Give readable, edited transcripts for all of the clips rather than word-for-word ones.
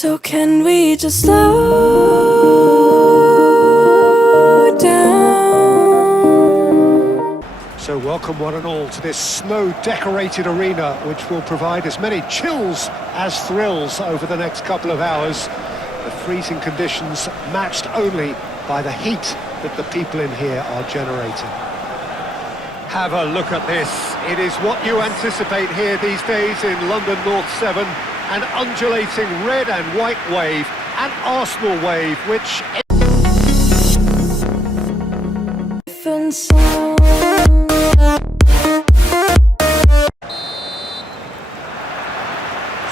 So can we just slow down? So welcome one and all to this snow-decorated arena, which will provide as many chills as thrills over the next couple of hours. The freezing conditions matched only by the heat that the people in here are generating. Have a look at this. It is what you anticipate here these days in London North 7. An undulating red and white wave, an Arsenal wave, which...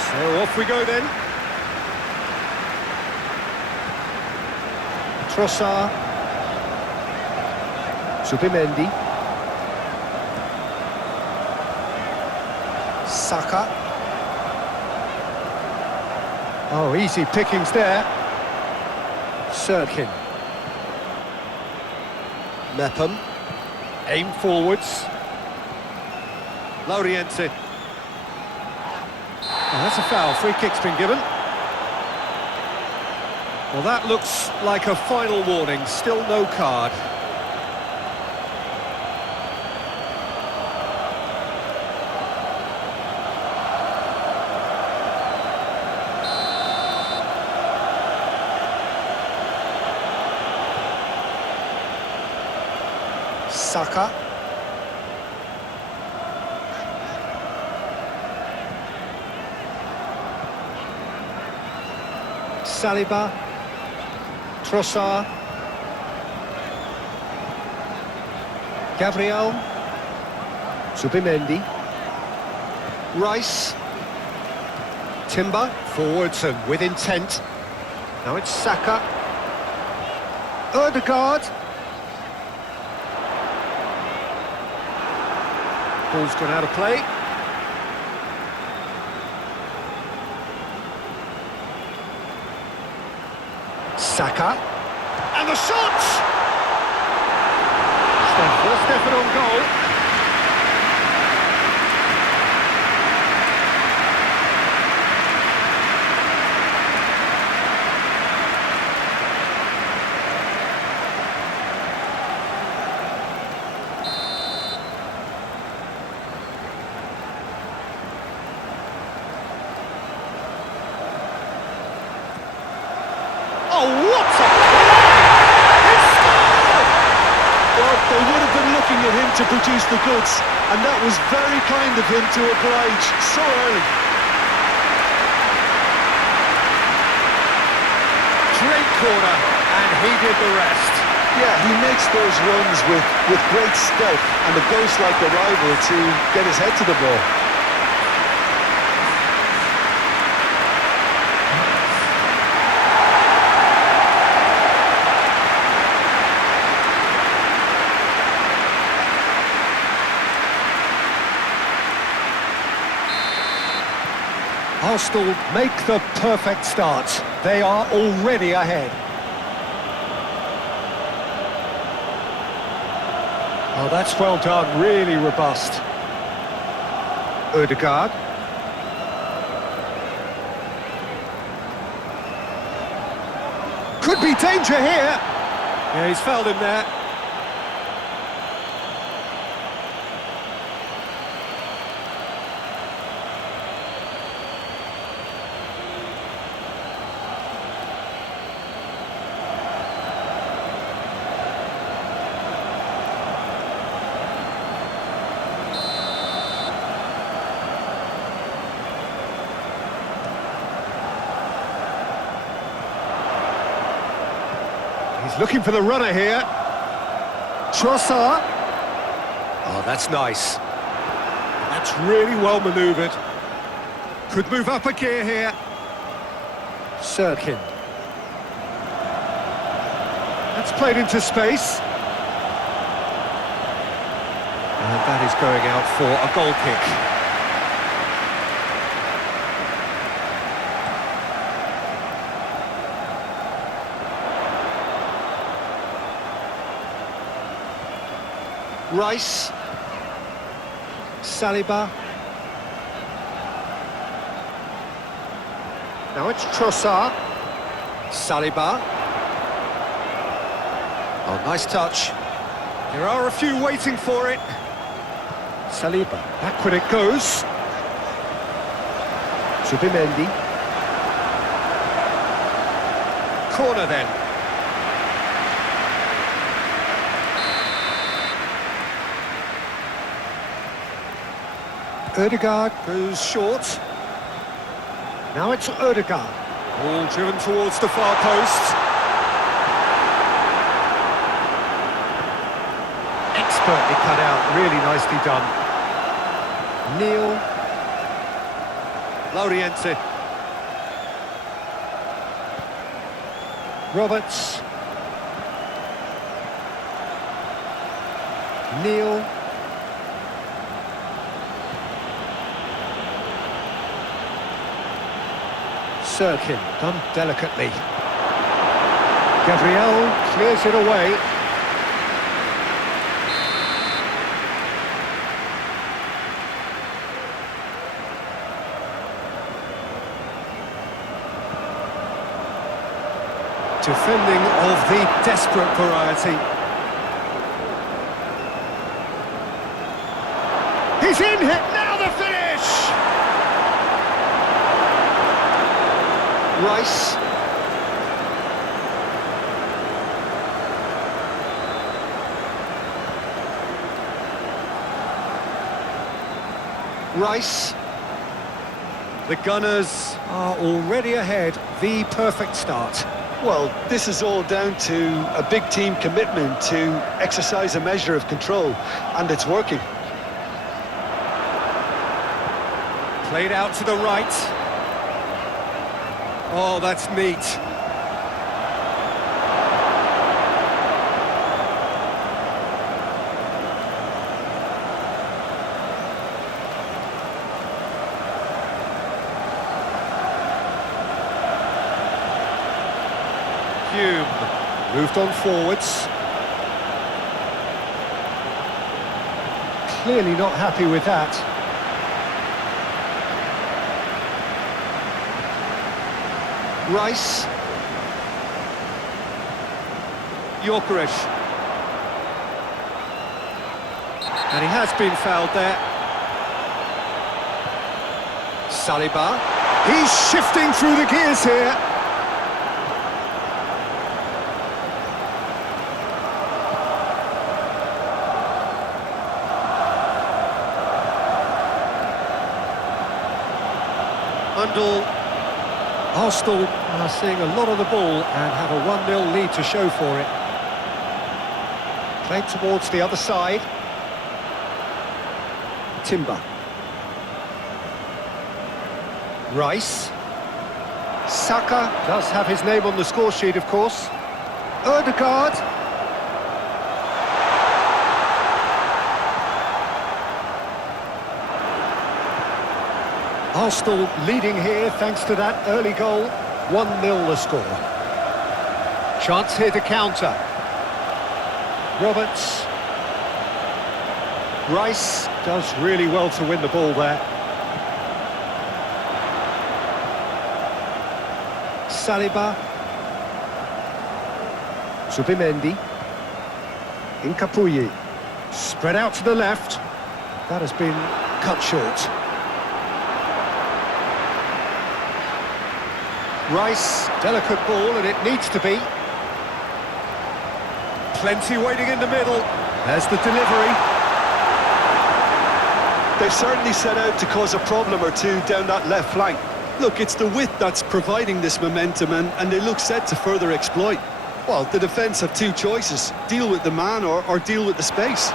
So off we go then. Trossard. Zubimendi. Saka. Oh, easy pickings there. Sirkin. Mepham. Aim forwards. Lauriense. Oh, that's a foul. Free kick's been given. Well, that looks like a final warning. Still no card. Saka. Saliba. Trossard. Gabriel. Zubimendi. Rice. Timber. Forwards and with intent. Now it's Saka. Odegaard. Ball's gone out of play. Saka. And the shot! Stefan on goal. Oh, what a play! He scored! Well, they would have been looking at him to produce the goods, and that was very kind of him to oblige so early. Great corner, and he did the rest. Yeah, he makes those runs with great stealth and a ghost-like arrival to get his head to the ball. Arsenal make the perfect start. They are already ahead. Oh, that's well done, really robust. Odegaard. Could be danger here. Yeah, he's fouled him there. He's looking for the runner here. Trossard. Oh, that's nice. That's really well manoeuvred. Could move up a gear here. Sirkin. That's played into space. And that is going out for a goal kick. Rice. Saliba. Now it's Trossard. Saliba. Oh, nice touch. There are a few waiting for it. Saliba. Backward it goes. Zubimendi. Corner then. Ødegaard goes short. Now it's Ødegaard. Ball driven towards the far post. Expertly cut out, really nicely done. Neil. Lauriense. Roberts. Neil. Sirkin, done delicately. Gabriel clears it away. Defending of the desperate variety. He's in it, now the finish! Rice. Rice. The Gunners are already ahead, the perfect start. Well, this is all down to a big team commitment to exercise a measure of control, and it's working. Played out to the right. Oh, that's neat. Hume moved on forwards. Clearly not happy with that. Rice. Yorkerish. And he has been fouled there. Saliba. He's shifting through the gears here. Undle. Arsenal are seeing a lot of the ball and have a 1-0 lead to show for it. Played towards the other side. Timber. Rice. Saka does have his name on the score sheet, of course. Ødegaard. Arsenal leading here thanks to that early goal. 1-0 the score. Chance here to counter. Roberts. Rice does really well to win the ball there. Saliba. Zubimendi. Incapuyi. Spread out to the left. That has been cut short. Rice, delicate ball, and it needs to be. Plenty waiting in the middle. There's the delivery. They've certainly set out to cause a problem or two down that left flank. Look, it's the width that's providing this momentum, and they look set to further exploit. Well, the defence have two choices: deal with the man or deal with the space.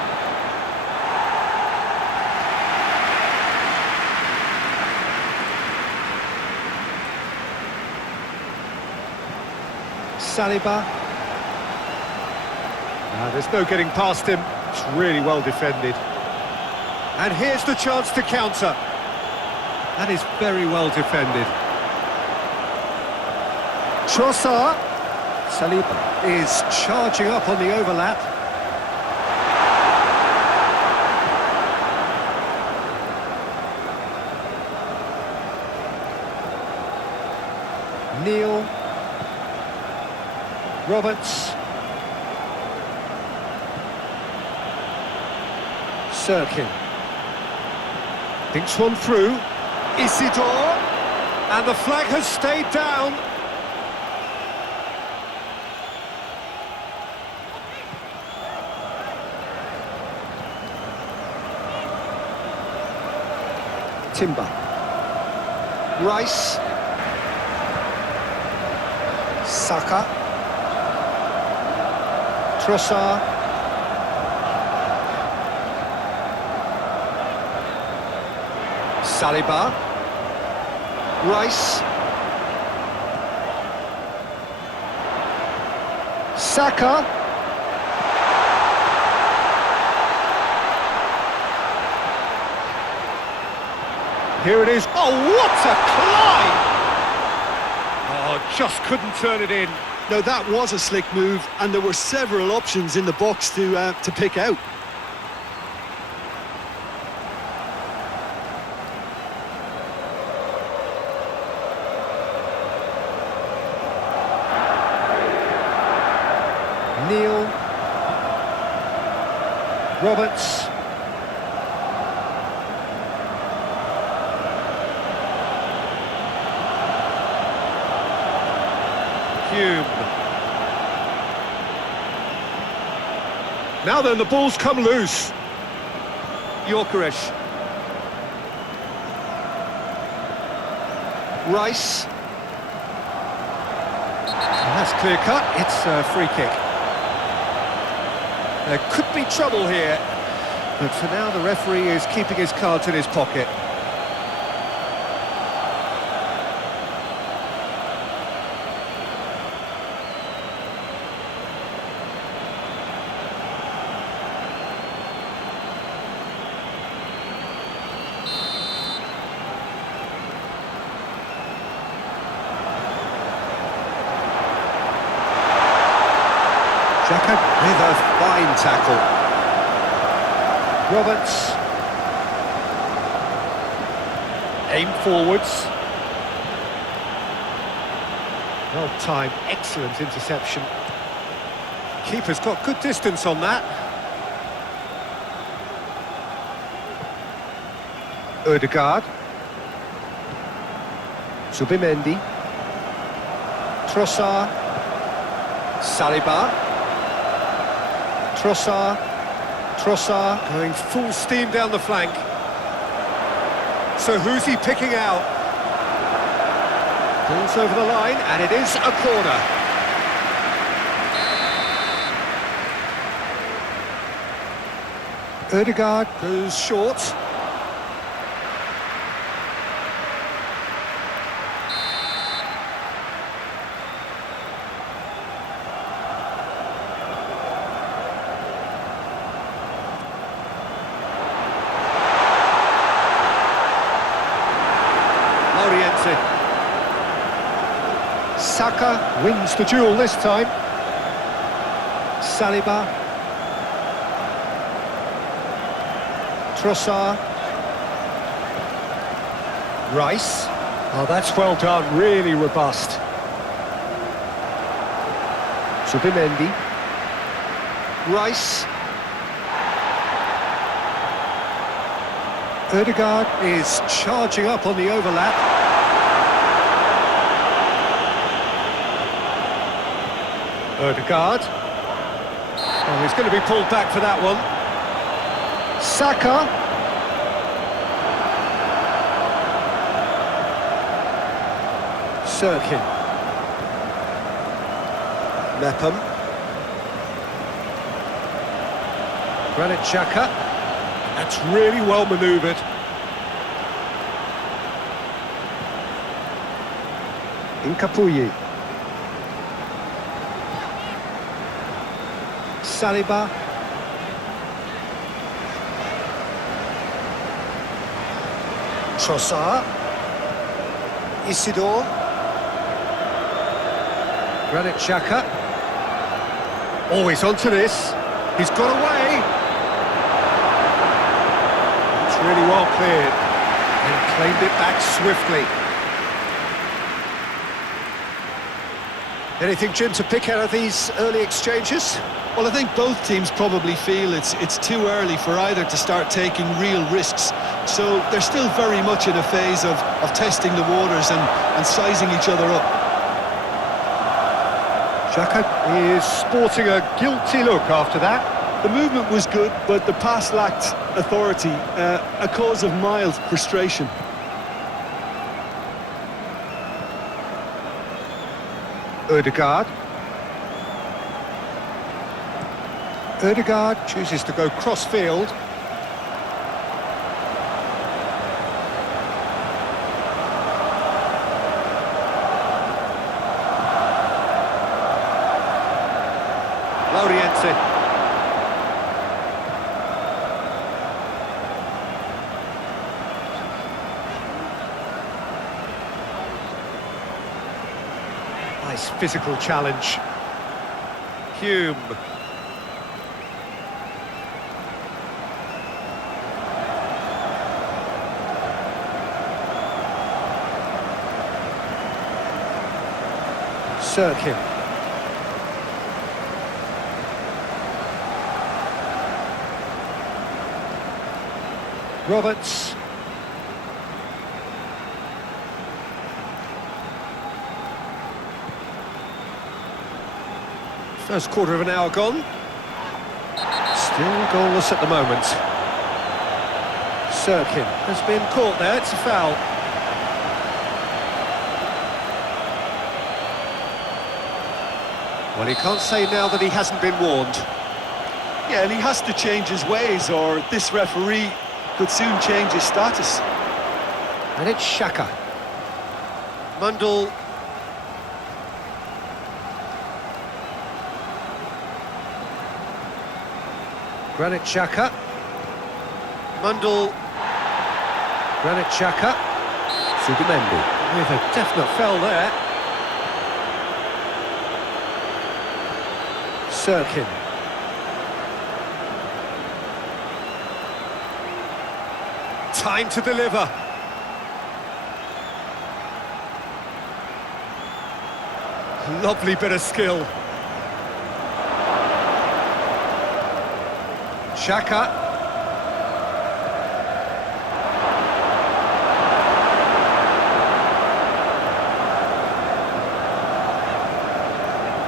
Saliba. There's no getting past him. It's really well defended. And here's the chance to counter. That is very well defended. Trossard. Saliba is charging up on the overlap. Neil. Roberts. Sirkin. Thinks one through. Isidore. And the flag has stayed down. Timber. Rice. Saka. Trossard. Saliba. Rice. Saka. Here it is. Oh, what a climb! Oh, just couldn't turn it in. Now that was a slick move, and there were several options in the box to pick out. Neil. Roberts. Now then, the ball's come loose. Yorkerish. Rice. And that's clear cut. It's a free kick. There could be trouble here, but for now the referee is keeping his cards in his pocket. Saka with a fine tackle. Roberts. Aim forwards. Well timed, excellent interception. Keeper's got good distance on that. Ødegaard. Subimendi. Trossard. Saliba. Trossard going full steam down the flank. So who's he picking out? Pulls over the line, and it is a corner. Ødegaard goes short. Saka wins the duel this time. Saliba. Trossard. Rice. Oh, that's well done, really robust. Subimendi. Rice. Ødegaard is charging up on the overlap. Ødegaard. Oh, he's going to be pulled back for that one. Saka. Sirkin. Mepham. Granit Xhaka. That's really well manoeuvred. Incapuyi. Saliba. Trossard. Isidore. Granit Xhaka. Oh, he's onto this. He's got away. It's really well cleared. And claimed it back swiftly. Anything, Jim, to pick out of these early exchanges? Well, I think both teams probably feel it's too early for either to start taking real risks. So they're still very much in a phase of testing the waters and sizing each other up. Saka is sporting a guilty look after that. The movement was good, but the pass lacked authority, a cause of mild frustration. Ødegaard. Ødegaard chooses to go cross-field. Lauriense. Nice physical challenge. Hume. Sirkin. Roberts. First quarter of an hour gone. Still goalless at the moment. Sirkin has been caught there, it's a foul. Well, he can't say now that he hasn't been warned. Yeah, and he has to change his ways, or this referee could soon change his status. And it's Saka. Mundle. Granit Xhaka. Mundle. Granit Xhaka. Subimendi. With a definite foul there. Sirkin. Time to deliver. Lovely bit of skill. Xhaka.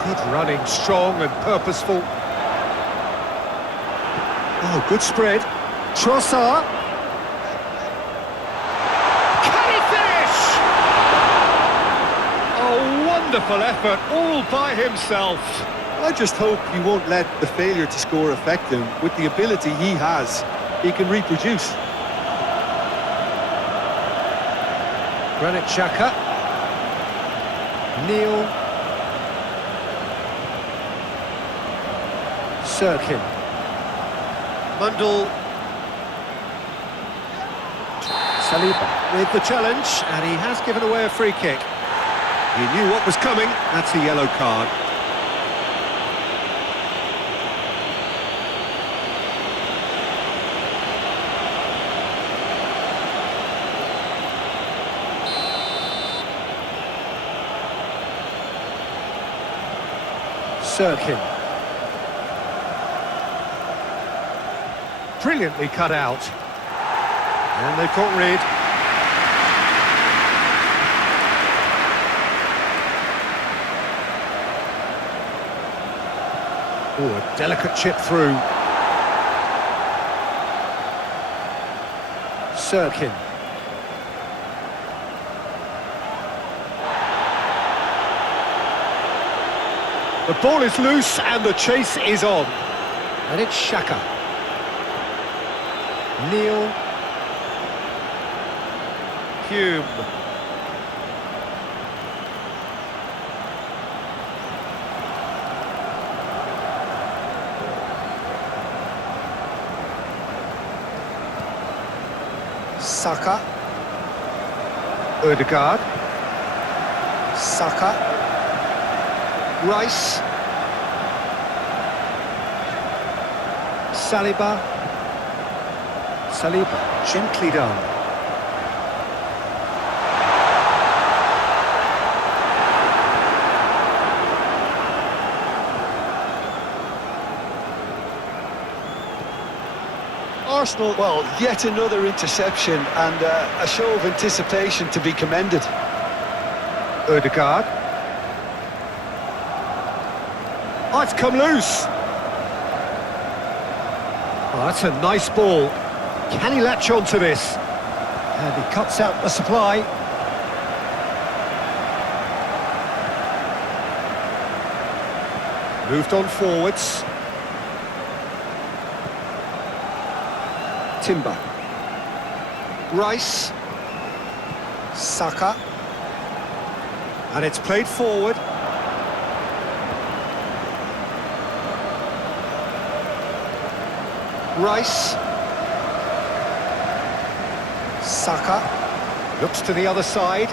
Good running, strong and purposeful. Oh, good spread. Trossard. Can he finish? Oh, wonderful effort, all by himself. I just hope he won't let the failure to score affect him. With the ability he has, he can reproduce. Granit Xhaka. Neil. Sirkin. Mundle. Saliba with the challenge, and he has given away a free kick. He knew what was coming, that's a yellow card. Sirkin. Brilliantly cut out. And they've caught rid. Oh, a delicate chip through. Sirkin. The ball is loose and the chase is on. And it's Xhaka. Neil. Hume. Saka. Ødegaard. Saka. Rice. Saliba. Saliba, gently done. Arsenal, well, yet another interception and a show of anticipation to be commended. Ødegaard. Oh, it's come loose. Oh, that's a nice ball. Can he latch on to this? And he cuts out the supply. Moved on forwards. Timber. Rice. Saka. And it's played forward. Rice. Saka. Looks to the other side.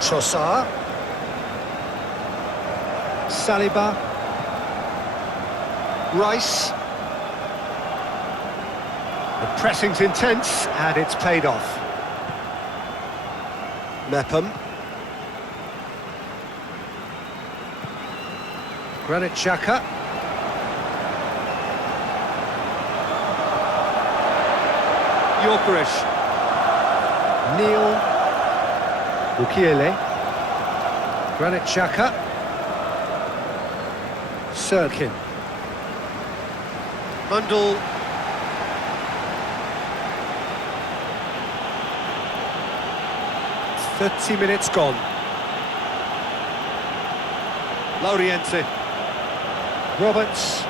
Trossard. Saliba. Rice. The pressing's intense and it's paid off. Mepham. Granit Xhaka. Gyökeres. Neil. Bukiele. Granit Xhaka. Sirkin. Mundle. "30 minutes gone." Lauriense. Roberts.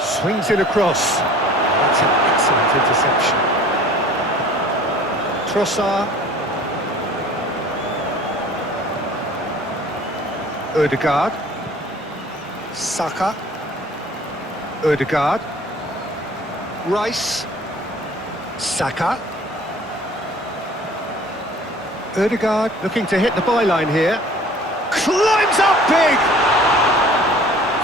Swings it across. That's an excellent interception. Trossard. Ødegaard. Saka. Ødegaard. Rice. Saka. Ødegaard looking to hit the byline here. Climbs up big!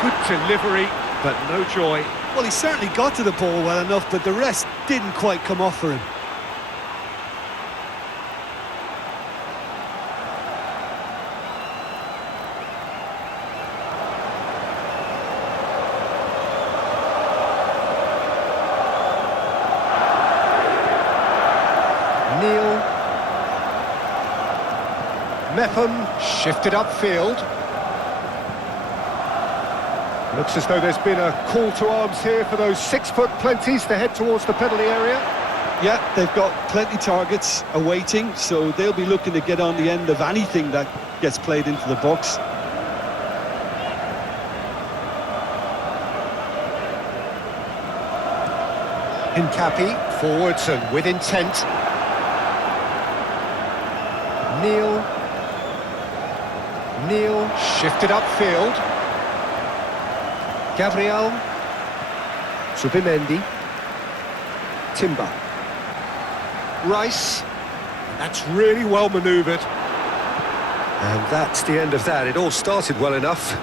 Good delivery, but no joy. Well, he certainly got to the ball well enough, but the rest didn't quite come off for him. Neil. Mepham shifted upfield. Looks as though there's been a call to arms here for those 6-foot plenties to head towards the penalty area. Yeah, they've got plenty targets awaiting, so they'll be looking to get on the end of anything that gets played into the box. Hincapi, forwards and with intent. Neil. Neil, shifted upfield. Gabriel. Subimendi. Timber. Rice. That's really well manoeuvred. And that's the end of that. It all started well enough.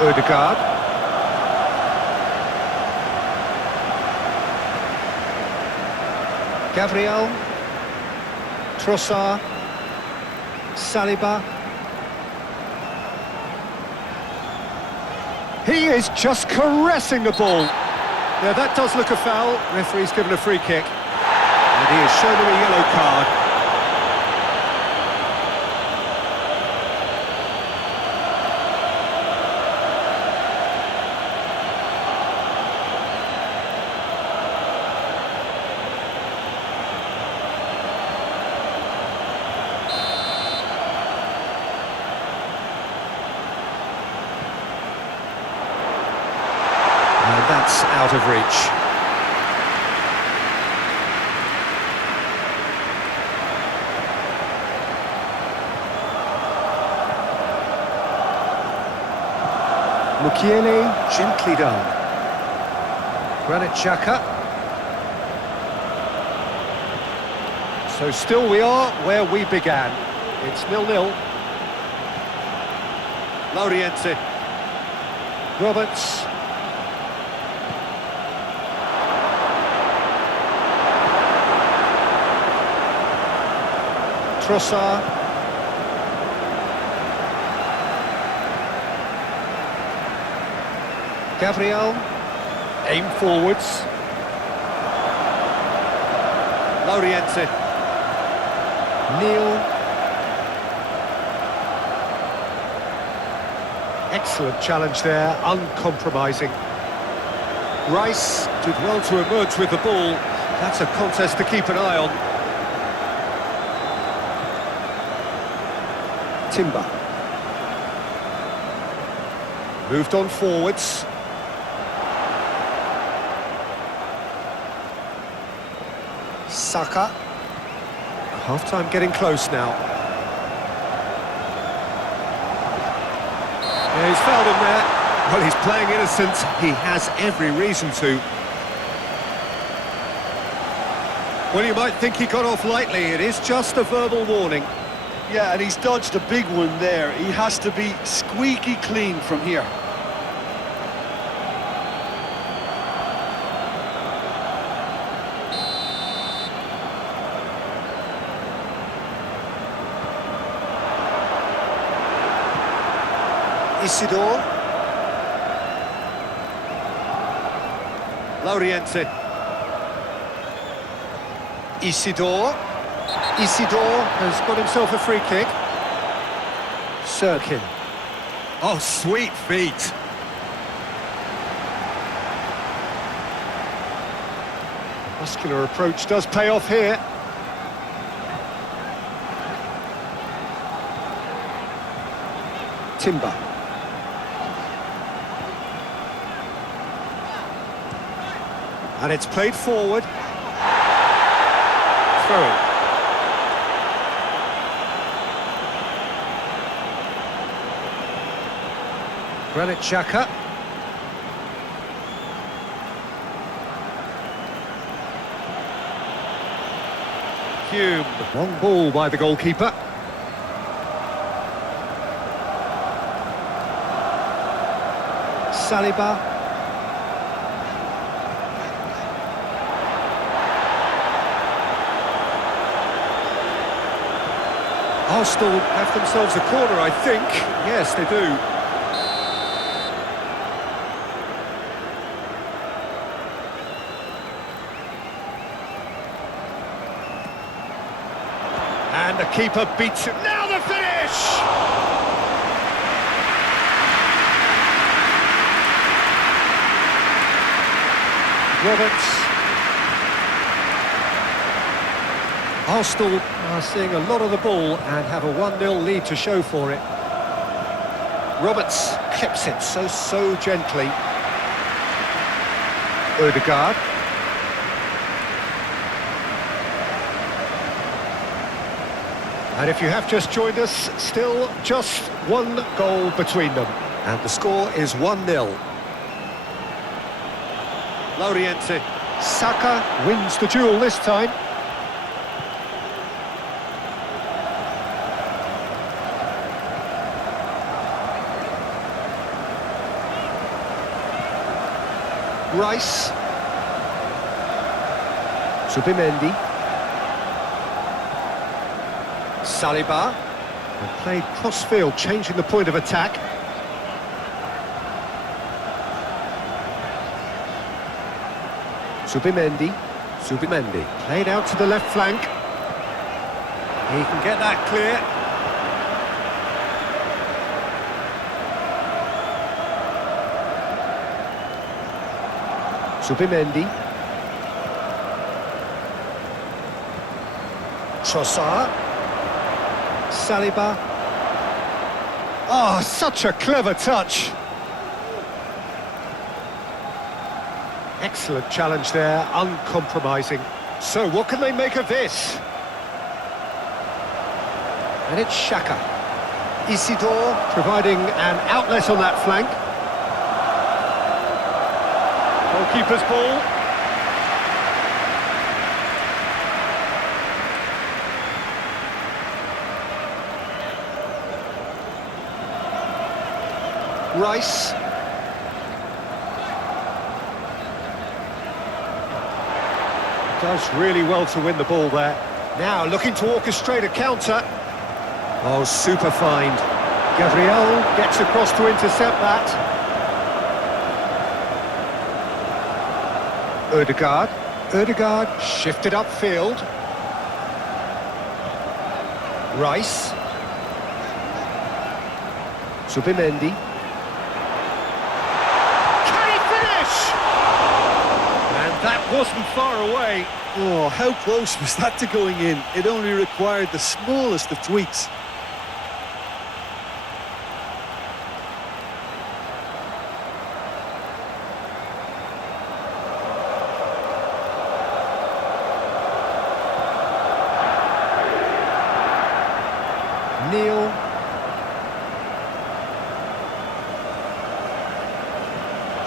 Ødegaard. Gabriel. Trossard. Saliba. He is just caressing the ball. Now that does look a foul. Referee's given a free kick. And he has shown him a yellow card. And that's out of reach. Mukiele, gently done. Granit Xhaka. So still we are where we began. It's 0-0. Lauriense. Roberts. Trossard. Gabriel. Aim forwards. Laurienté. Neil. Excellent challenge there, uncompromising. Rice did well to emerge with the ball. That's a contest to keep an eye on. Timber. Moved on forwards. Saka. Half-time getting close now. Yeah, he's fouled him there. Well, he's playing innocent. He has every reason to. Well, you might think he got off lightly. It is just a verbal warning. Yeah, and he's dodged a big one there. He has to be squeaky clean from here. Isidore. Laurienté. Isidore. Isidore has got himself a free kick. Sirkin. Oh, sweet feet. Muscular approach does pay off here. Timber. And it's played forward. Throw. Granit Xhaka. Hume. Long ball by the goalkeeper. Saliba. Arsenal have themselves a corner, I think. Yes, they do. And the keeper beats him. Now the finish! Roberts. Arsenal are seeing a lot of the ball and have a 1-0 lead to show for it. Roberts clips it so gently. Odegaard. And if you have just joined us, still just one goal between them. And the score is 1-0. Laurienté. Saka wins the duel this time. Rice. Subimendi. Saliba. And played cross-field, changing the point of attack. Subimendi. Played out to the left flank. He can get that clear. Subimendi. Trossard. Saliba. Oh, such a clever touch. Excellent challenge there, uncompromising. So what can they make of this? And it's Xhaka. Isidore providing an outlet on that flank. Goalkeeper's ball. Rice. Does really well to win the ball there. Now looking to orchestrate a counter. Oh, super find. Gabriel gets across to intercept that. Ødegaard shifted upfield. Rice. Subimendi. Can he finish? And that wasn't far away. Oh, how close was that to going in? It only required the smallest of tweaks. Neil.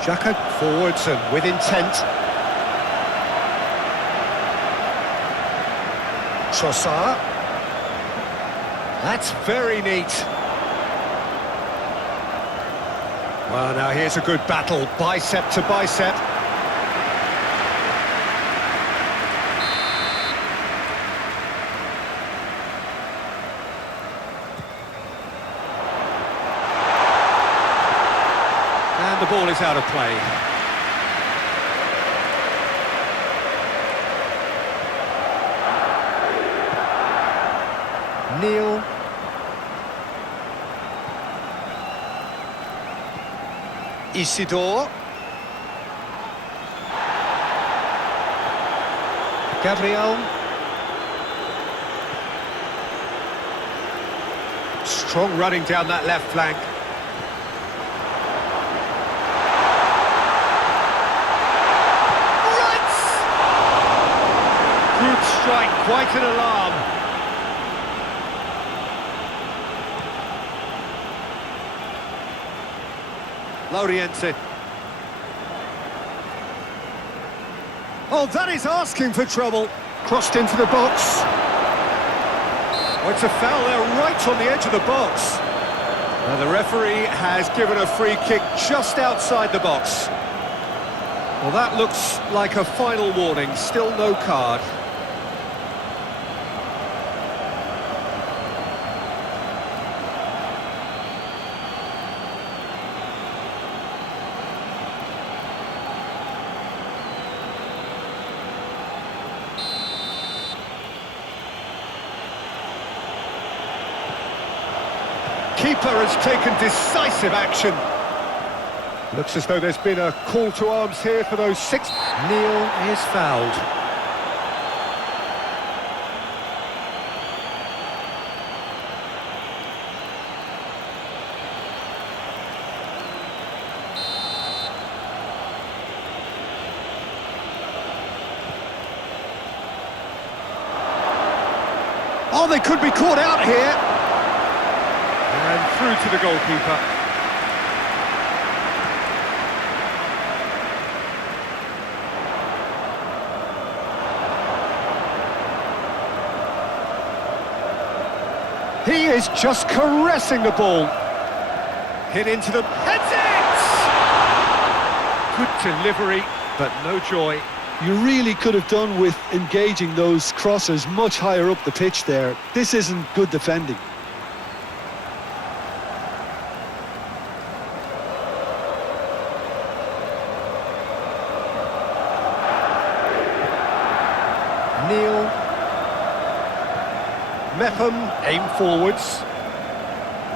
Xhaka forwards and with intent. Trossard. That's very neat. Well, now here's a good battle, bicep to bicep. And the ball is out of play. Neil. Isidore. Gabriel. Strong running down that left flank. Good strike, quite an alarm. Loriente. Oh, that is asking for trouble. Crossed into the box. Oh, it's a foul there, right on the edge of the box. Now the referee has given a free kick just outside the box. Well, that looks like a final warning, still no card. Keeper has taken decisive action. Looks as though there's been a call to arms here for those six. Neil is fouled. Oh, they could be caught out here. And through to the goalkeeper. He is just caressing the ball. Hit into the... Heads it! Good delivery, but no joy. You really could have done with engaging those crosses much higher up the pitch there. This isn't good defending. Neil. Mepham, aim forwards.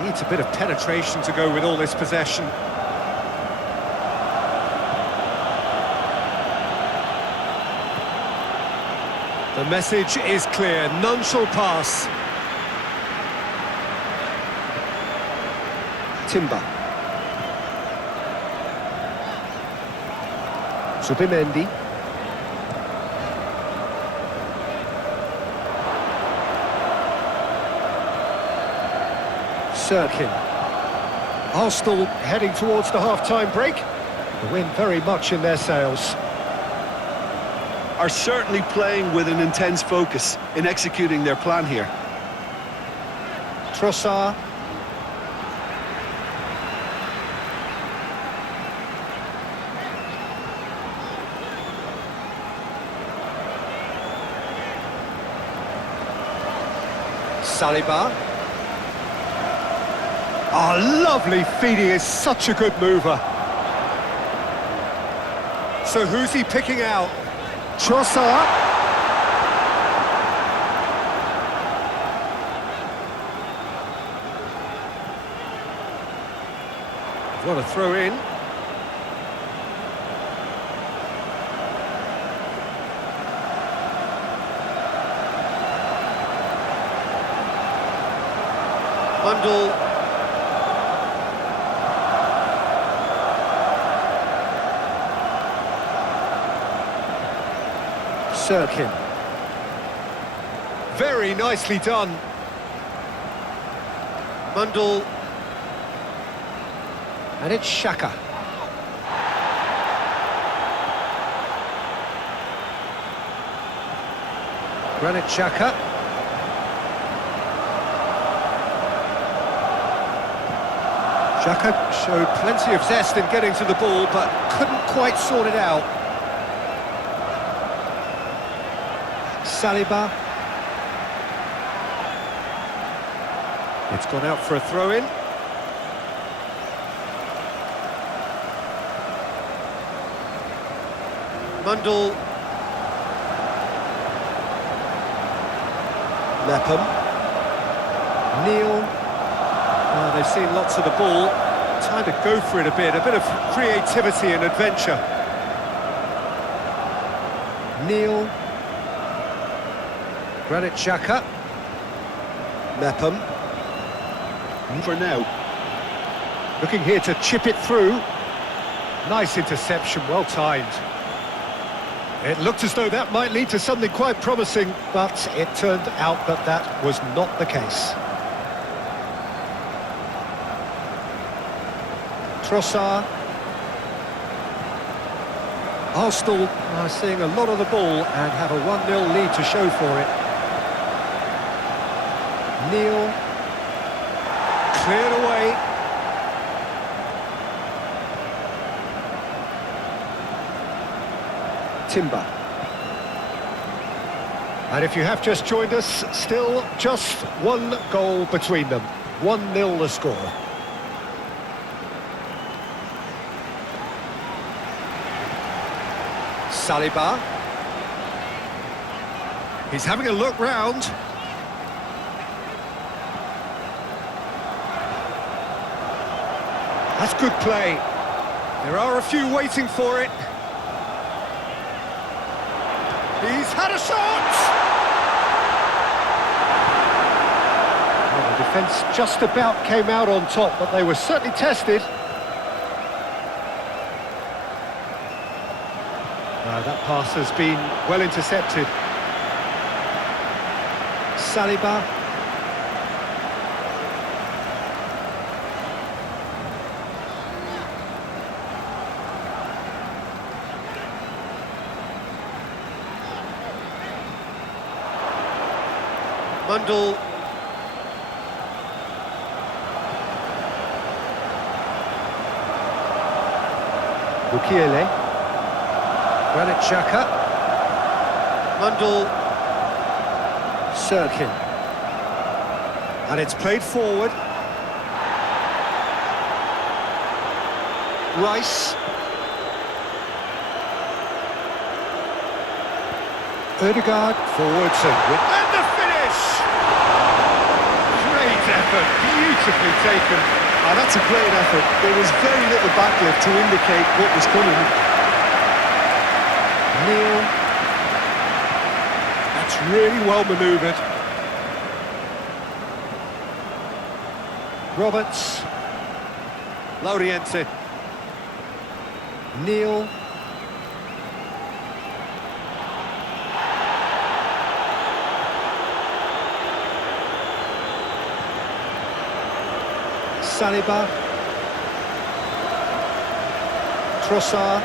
Needs a bit of penetration to go with all this possession. The message is clear, none shall pass. Timber. Subimendi. Sirkin. Arsenal heading towards the half-time break. The wind very much in their sails. Are certainly playing with an intense focus in executing their plan here. Trossard. Saliba. Oh, lovely feeding, is such a good mover. So who's he picking out? Trossard. What a throw in. Bundle. Sirkin. Very nicely done. Bundle. And it's Saka. Granit Xhaka. Xhaka showed plenty of zest in getting to the ball, but couldn't quite sort it out. Saliba. It's gone out for a throw-in. Mundle. Lepham. Neal. They've seen lots of the ball. Time to go for it a bit of creativity and adventure. Neal. Granit Xhaka. Lepham. For now. Looking here to chip it through. Nice interception, well timed. It looked as though that might lead to something quite promising, but it turned out that that was not the case. Trossard. Arsenal are seeing a lot of the ball and have a 1-0 lead to show for it. Neal. Cleared away. Timber. And if you have just joined us, still just one goal between them. 1-0 the score. Saliba. He's having a look round. That's good play. There are a few waiting for it. He's had a shot! Well, the defence just about came out on top, but they were certainly tested. That pass has been well intercepted. Saliba. Mundle. Bukayo. Granit Xhaka. Mundle. Sirkin. And it's played forward. Rice. Ødegaard forwards and the finish! Great effort, beautifully taken. Oh, that's a great effort. There was very little backlift to indicate what was coming. Neal. That's really well manoeuvred. Roberts. Lauriense. Neal. Saliba. Trossard.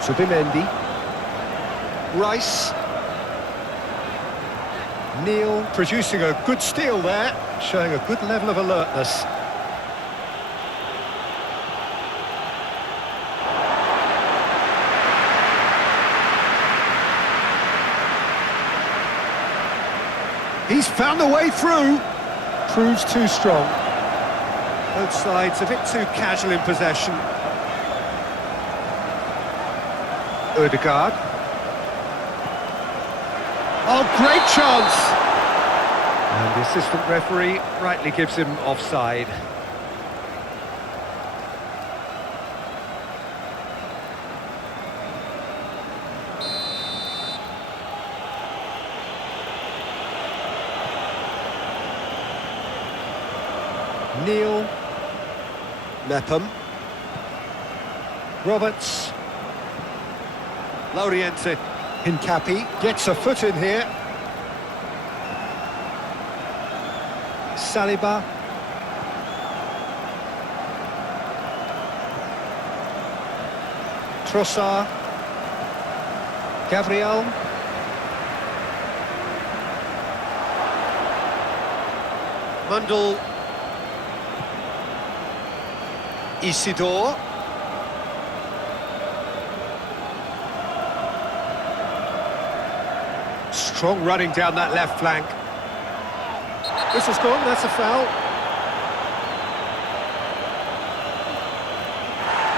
Subimendi. Rice. Neal producing a good steal there, showing a good level of alertness. He's found a way through. Proves too strong. Both sides a bit too casual in possession. Ødegaard. Oh, great chance! And the assistant referee rightly gives him offside. Neil. Mepham. Roberts. Lauriente. Hincapi gets a foot in here. Saliba. Trossard. Gabriel. Mundell. Isidore. Strong running down that left flank. This has gone, that's a foul.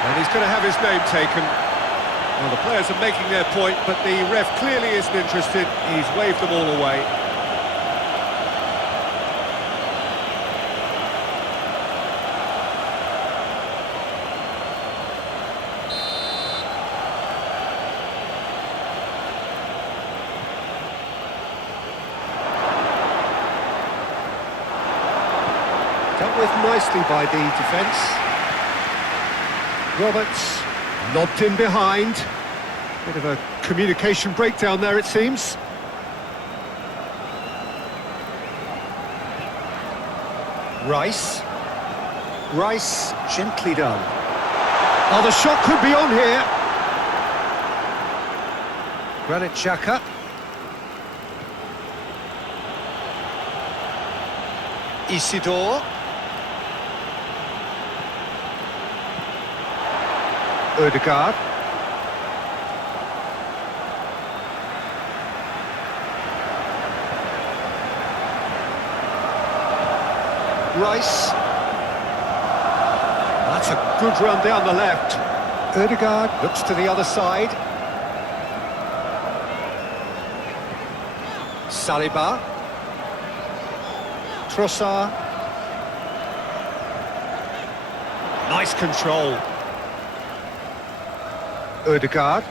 And he's going to have his name taken. Well, the players are making their point, but the ref clearly isn't interested. He's waved them all away. Dealt with nicely by the defence. Roberts lobbed in behind. Bit of a communication breakdown there, it seems. Rice. Rice, gently done. Oh, the shot could be on here. Granit Xhaka. Isidore. Ødegaard. Rice. That's a good run down the left. Ødegaard looks to the other side. Saliba. Trossard. Nice control. Ødegaard.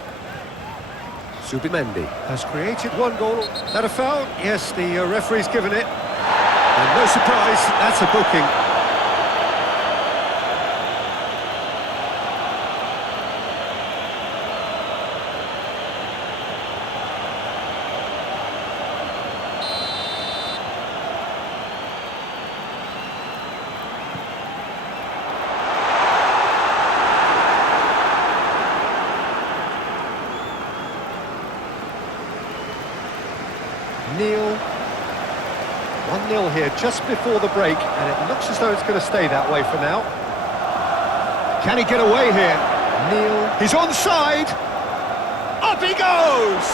Subimendi has created one goal. Is that a foul? Yes, the referee's given it. And no surprise, that's a booking. Neil. 1-0 here just before the break, and it looks as though it's going to stay that way for now. Can he get away here? Neil. He's onside. Up he goes!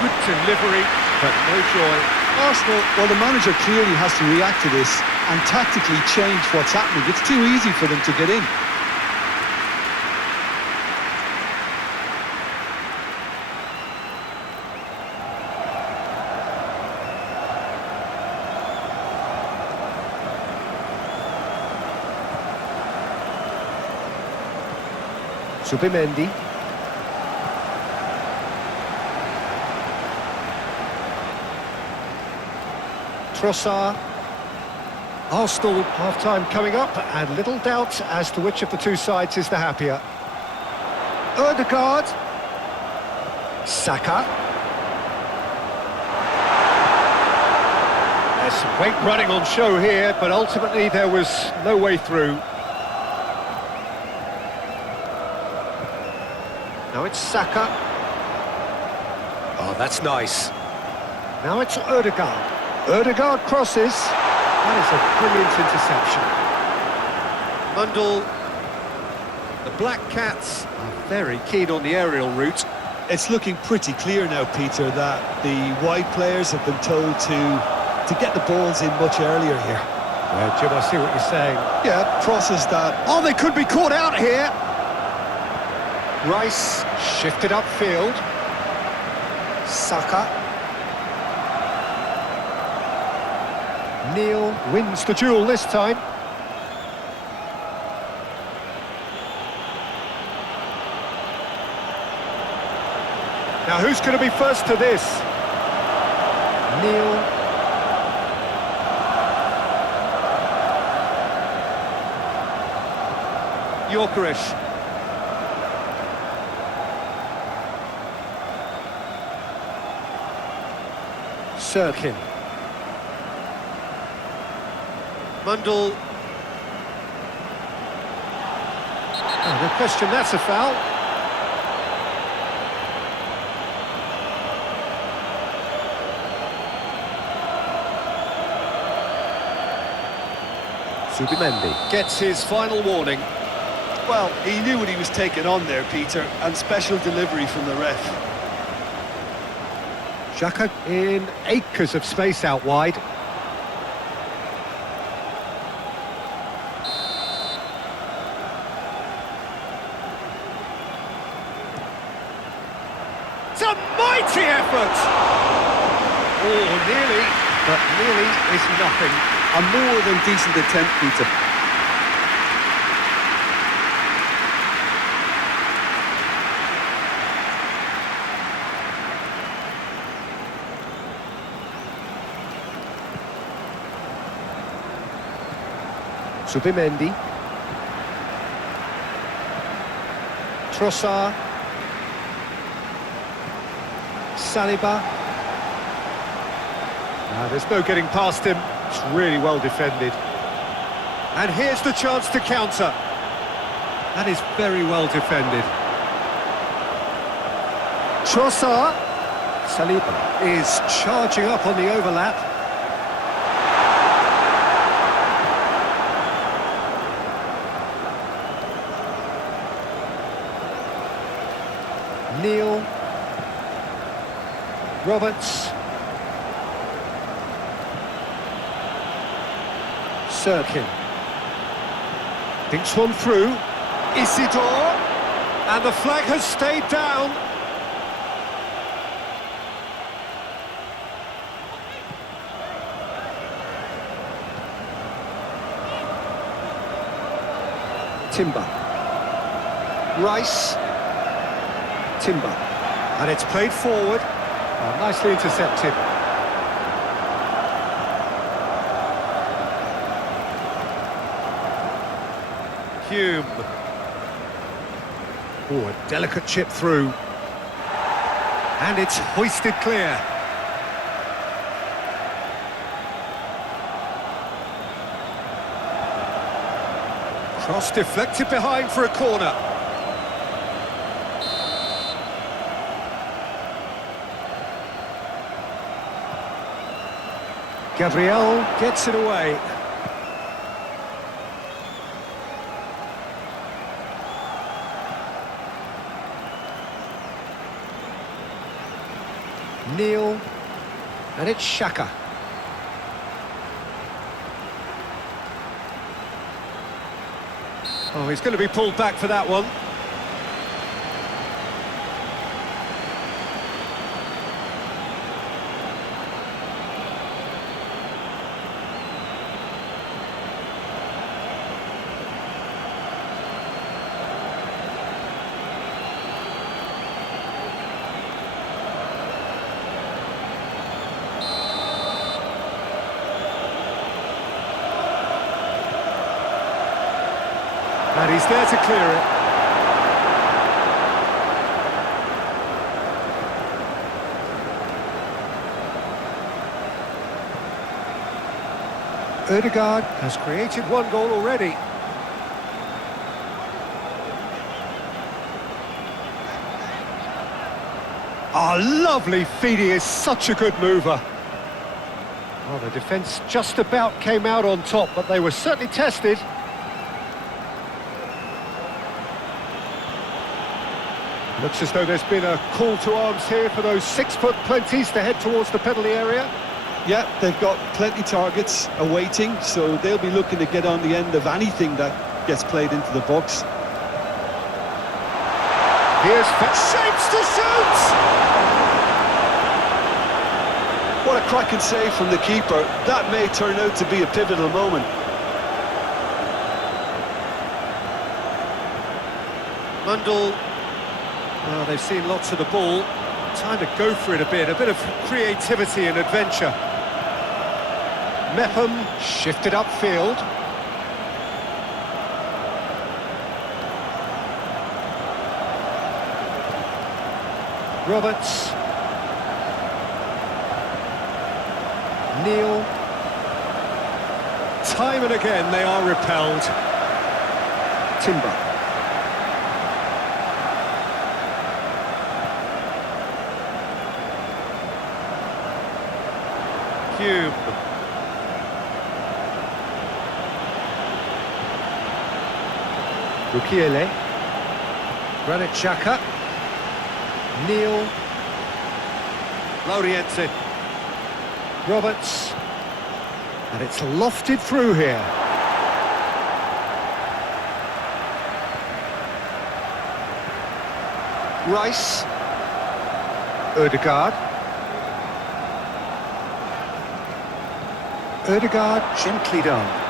Good delivery, but no joy. Arsenal, well, the manager clearly has to react to this and tactically change what's happening. It's too easy for them to get in. Subimendi. Trossard. Arsenal half-time coming up, and little doubt as to which of the two sides is the happier. Ødegaard. Saka. There's some great running on show here, but ultimately there was no way through. Now it's Saka. Oh, that's nice. Now it's Ødegaard. Ødegaard crosses. That is a brilliant interception. Mundell. The Black Cats are very keen on the aerial route. It's looking pretty clear now, Peter, that the wide players have been told to get the balls in much earlier here. Yeah, Jim, I see what you're saying. Yeah, process that. Oh, they could be caught out here. Rice shifted upfield. Saka. Neil wins the duel this time. Now who's going to be first to this? Neil. Yorkerish. Sirkin. Mundell. Oh, no question, that's a foul. Subimendi gets his final warning. Well, he knew what he was taking on there, Peter, and special delivery from the ref. Xhaka in acres of space out wide. It's a mighty effort! Oh, nearly, but nearly is nothing. A more than decent attempt, Peter. Subimendi. Trossard. Saliba. There's no getting past him. It's really well defended. And here's the chance to counter. That is very well defended. Trossard. Saliba is charging up on the overlap. Neil. Roberts. Sirkin. Thinks one through. Isidore. And the flag has stayed down. Timber. Rice. Timber. And it's played forward. Oh, nicely intercepted. Hume. Oh, a delicate chip through. And it's hoisted clear. Cross deflected behind for a corner. Gabriel gets it away. Neil, and it's Xhaka. Oh, he's going to be pulled back for that one. And he's there to clear it. Ødegaard has created one goal already. Oh, lovely feed, he is such a good mover. Well, the defence just about came out on top, but they were certainly tested. Looks as though there's been a call to arms here for those 6-foot plenties to head towards the penalty area. Yeah, they've got plenty targets awaiting, so they'll be looking to get on the end of anything that gets played into the box. Here's shapes to shoot! What a cracking save from the keeper. That may turn out to be a pivotal moment. Mundell, well, they've seen lots of the ball. Time to go for it a bit of creativity and adventure. Mepham shifted upfield. Roberts. Neal. Time and again they are repelled. Timber. Cube. Bukayo. Granit Xhaka. Neal. Lorientzin. Roberts. And it's lofted through here. Rice. Ødegaard. Ødegaard gently done.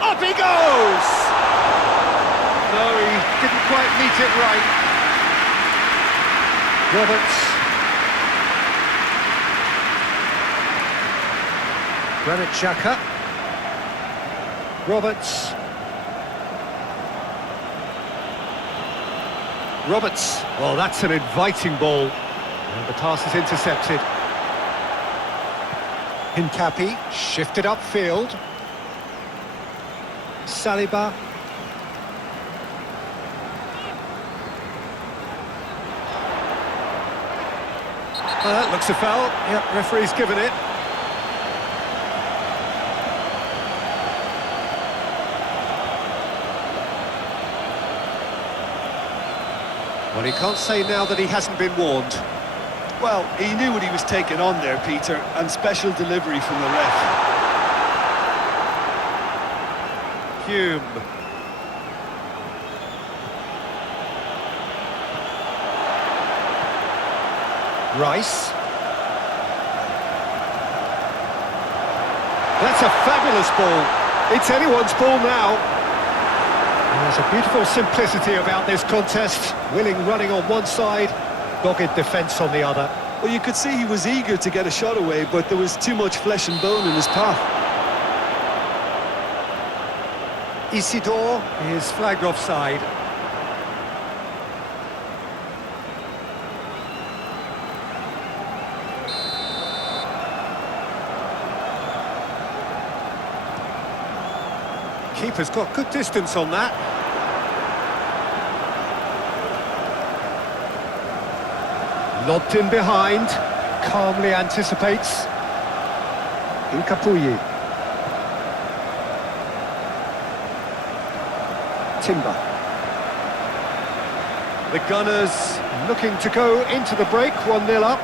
Up he goes! No, he didn't quite meet it right. Roberts. Granit Xhaka. Roberts. Roberts. Well, that's an inviting ball. And the pass is intercepted. Hincapi shifted upfield. Saliba. That looks a foul. Yep, referee's given it. Well, he can't say now that he hasn't been warned. Well, he knew what he was taking on there, Peter, and special delivery from the ref. Hume. Rice. That's a fabulous ball. It's anyone's ball now. There's a beautiful simplicity about this contest. Willing running on one side, dogged defence on the other. Well, you could see he was eager to get a shot away, but there was too much flesh and bone in his path. Isidore is flagged offside. Keeper's got good distance on that. Lobbed in behind, calmly anticipates. Incapuyi. Timber. The Gunners looking to go into the break, 1-0 up.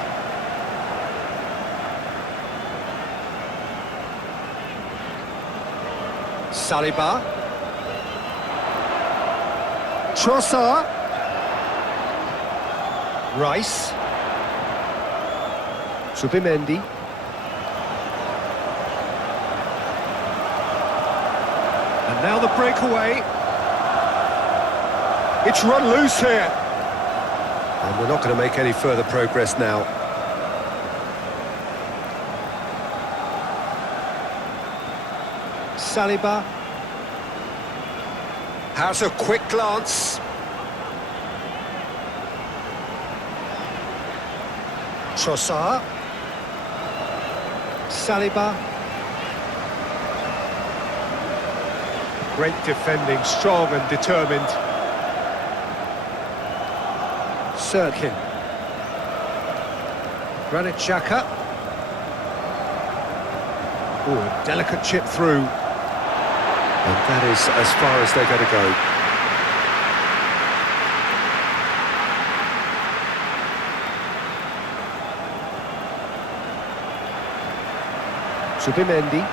Saliba. Trossard. Rice. Subimendi. And now the breakaway. It's run loose here. And we're not going to make any further progress now. Saliba. Has a quick glance. Trossard. Saliba. Great defending, strong and determined. Sirkin. Granit Xhaka. Oh, a delicate chip through. And that is as far as they're going to go. Zubimendi.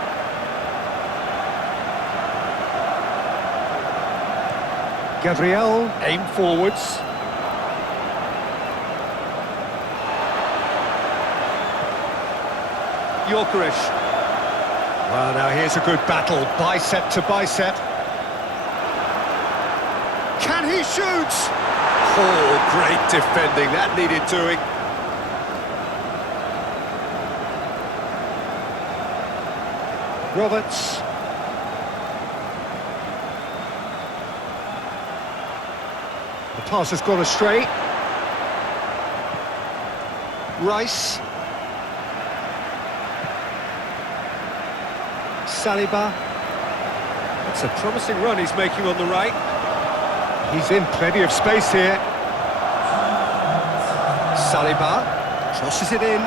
Gabriel, aim forwards. Gyökeres. Well, now here's a good battle, bicep to bicep. Can he shoot? Oh, great defending, that needed doing. Roberts. The pass has gone astray. Rice. Saliba. That's a promising run he's making on the right. He's in plenty of space here. Saliba crosses it in.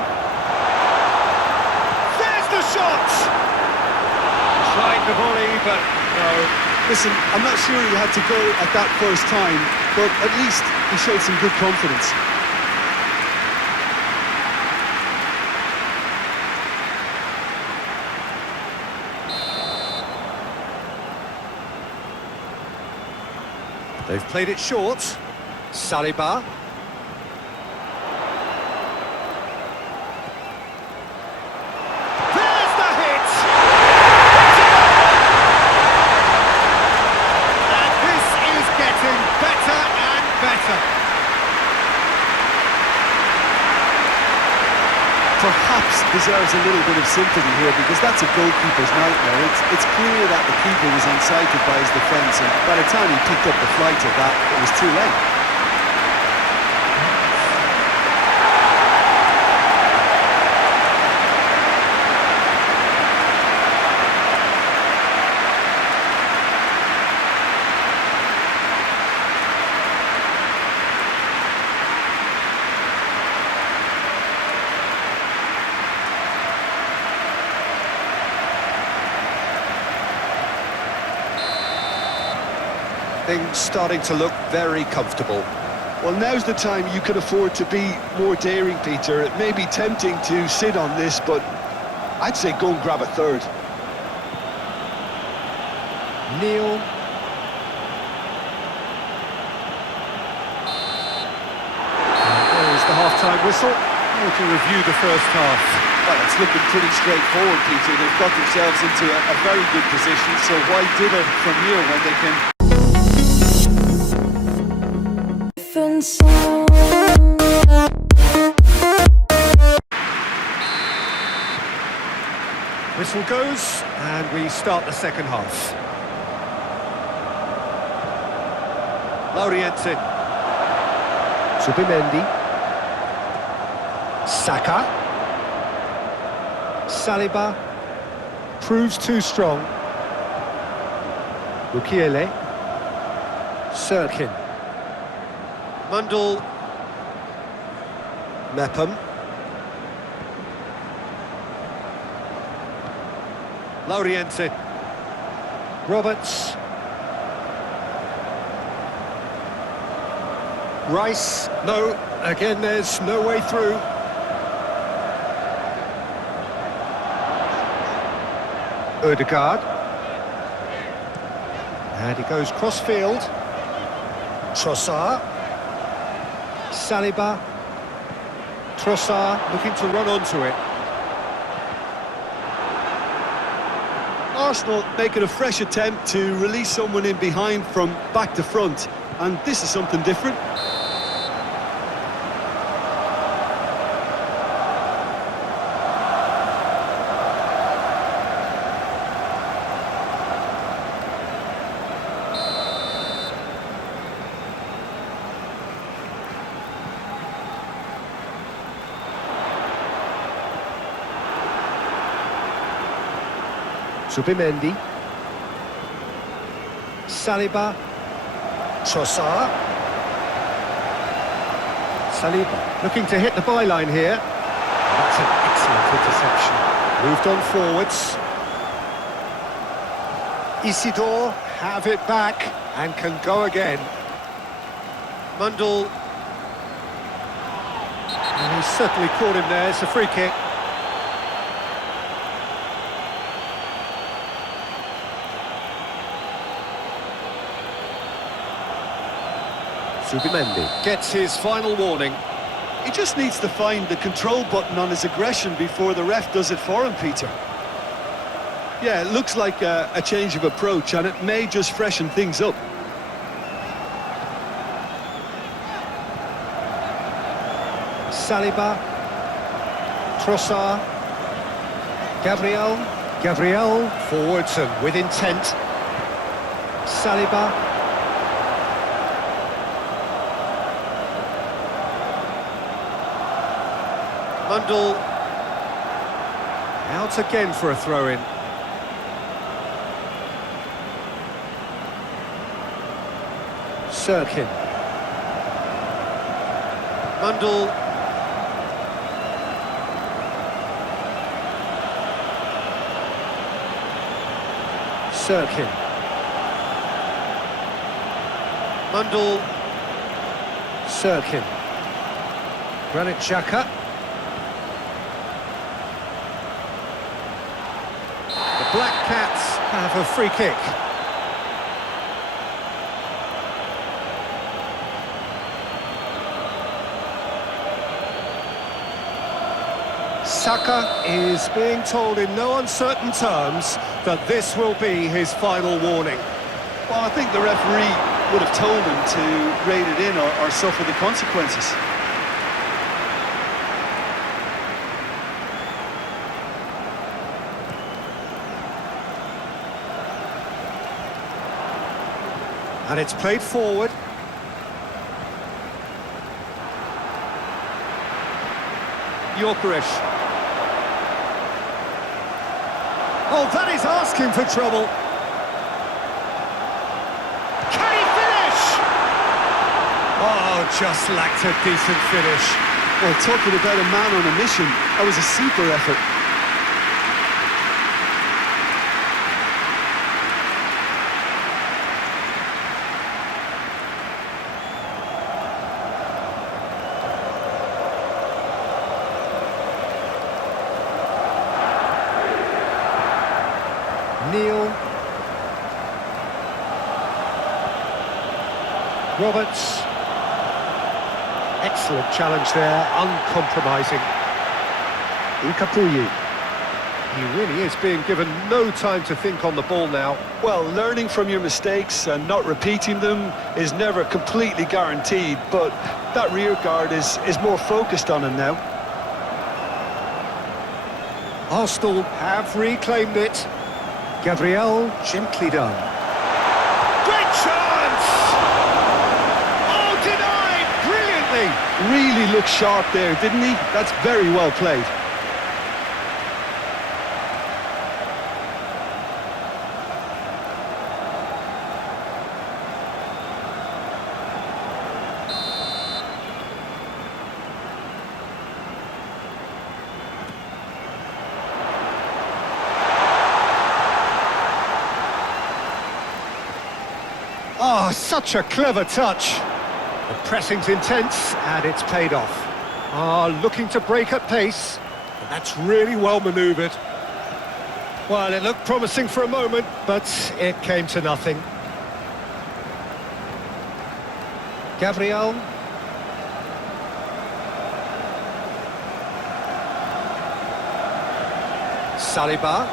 There's the shot! Tried the volley, but no. Listen, I'm not sure he had to go at that first time, but at least he showed some good confidence. They've played it short. Saliba. There's the hit! And this is getting better and better. Perhaps deserves a little bit of sympathy here because that's a goalkeeper's nightmare. It's clear that the keeper was incited by his defence, and by the time he picked up the flight of that, it was too late. Things starting to look very comfortable. Well, now's the time you can afford to be more daring, Peter. It may be tempting to sit on this, but I'd say go and grab a third. Neil. There's the half-time whistle. To review the first half. Well, it's looking pretty straightforward, Peter. They've got themselves into a very good position, so why dither from here when they can... Whistle goes, and we start the second half. Lauriense. Zubimendi. Saka. Saliba. Proves too strong. Mukiele. Sirkin. Mundell. Mepham. Lauriense. Roberts. Rice. No. Again, there's no way through. Ødegaard. And he goes cross-field. Trossard. Saliba. Trossard looking to run onto it. Arsenal making a fresh attempt to release someone in behind from back to front, and this is something different. Zubimendi. Saliba. Trossard. Saliba looking to hit the byline here. That's an excellent interception. Moved on forwards. Isidore have it back and can go again. Mundell. And he's certainly caught him there. It's a free kick. Zubimendi gets his final warning. He just needs to find the control button on his aggression before the ref does it for him, Peter. Yeah, it looks like a change of approach, and it may just freshen things up. Saliba. Trossard. Gabriel forwards and with intent. Saliba. Mundell. Out again for a throw-in. Sirkin. Mundell. Sirkin. Mundell. Sirkin. Granit Xhaka. The Black Cats have a free kick. Saka is being told in no uncertain terms that this will be his final warning. Well, I think the referee would have told him to rein it in or suffer the consequences. And it's played forward. Gyökeres. Oh, that is asking for trouble. Can he finish? Oh, just lacked a decent finish. Well, talking about a man on a mission, that was a super effort. Neil. Roberts. Excellent challenge there, uncompromising. Nkapuyi. He really is being given no time to think on the ball now. Well, learning from your mistakes and not repeating them is never completely guaranteed, but that rear guard is more focused on him now. Arsenal have reclaimed it. Gabriel, gently done. Great chance! Oh, denied! Brilliantly! Really looked sharp there, didn't he? That's very well played. Oh, such a clever touch. The pressing's intense, and it's paid off. Looking to break at pace, and that's really well manoeuvred. Well, it looked promising for a moment, but it came to nothing. Gabriel. Saliba.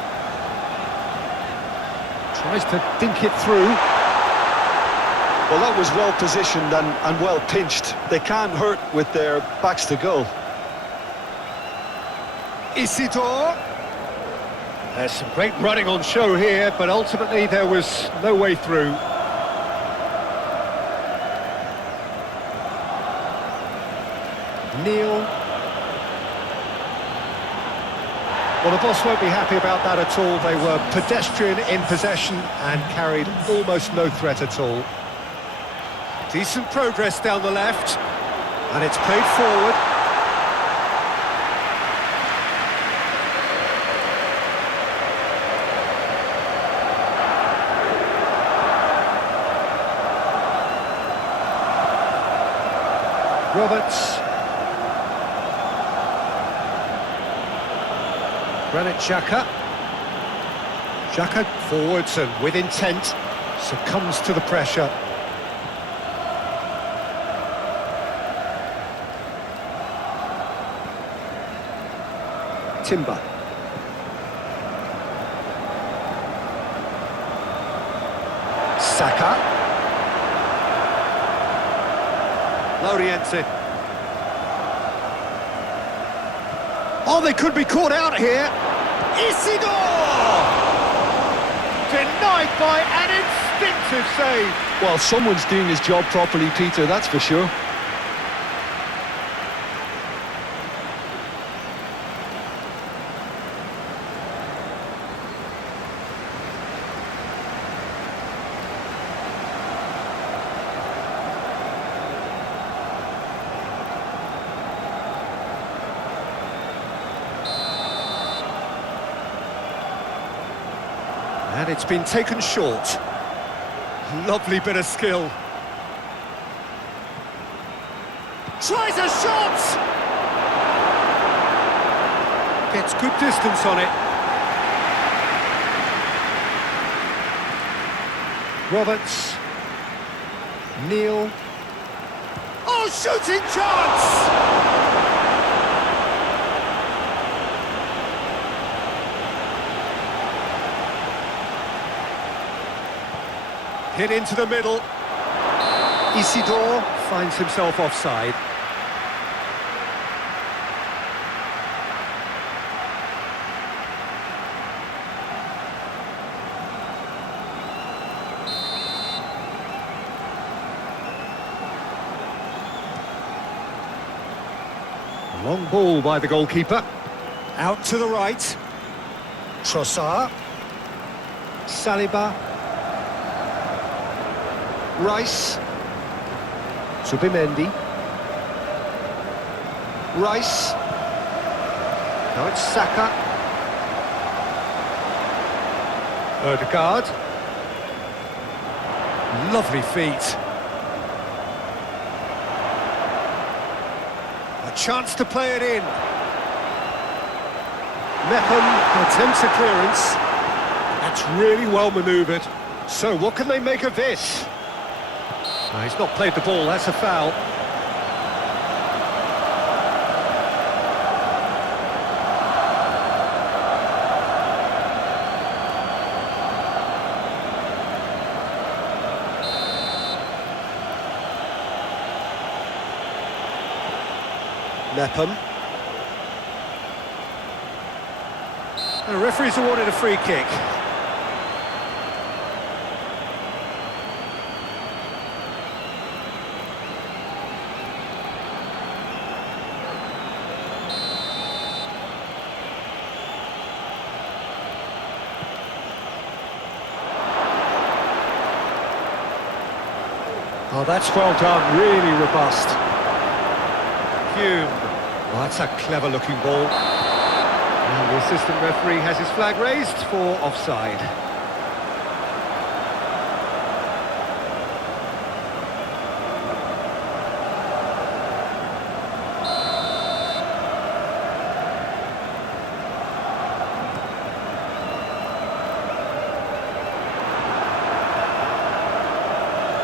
Tries to dink it through. Well, that was well positioned and well pinched. They can't hurt with their backs to goal. Isidore. There's some great running on show here, but ultimately there was no way through. Neil. Well, the boss won't be happy about that at all. They were pedestrian in possession and carried almost no threat at all. Decent progress down the left, and it's played forward. Roberts. Granit Xhaka. Xhaka forwards and with intent, succumbs to the pressure. Timber. Saka. Loriense. Oh, they could be caught out here. Isidore! Denied by an instinctive save. Well, someone's doing his job properly, Peter, that's for sure. And it's been taken short. Lovely bit of skill. Tries a shot! Gets good distance on it. Roberts. Neil. Oh, shooting chance! Hit into the middle. Isidore finds himself offside. Long ball by the goalkeeper. Out to the right. Trossard. Saliba. Rice. Subimendi. Rice. Now it's Saka. Ødegaard. Lovely feet. A chance to play it in. Mepham attempts a clearance. That's really well manoeuvred. So what can they make of this? He's not played the ball, that's a foul. Mepham. The referee's awarded a free kick. Oh, that's well done, really robust. Hume. Oh, that's a clever-looking ball. And the assistant referee has his flag raised for offside.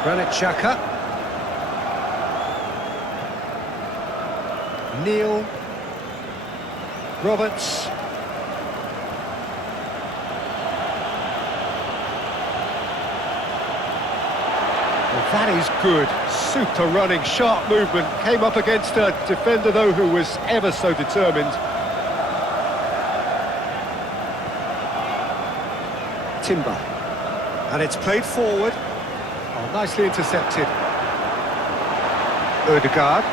Granit Xhaka. Neil. Roberts. Well, that is good. Super running, sharp movement. Came up against a defender, though, who was ever so determined. Timber. And it's played forward. Oh, nicely intercepted. Ødegaard.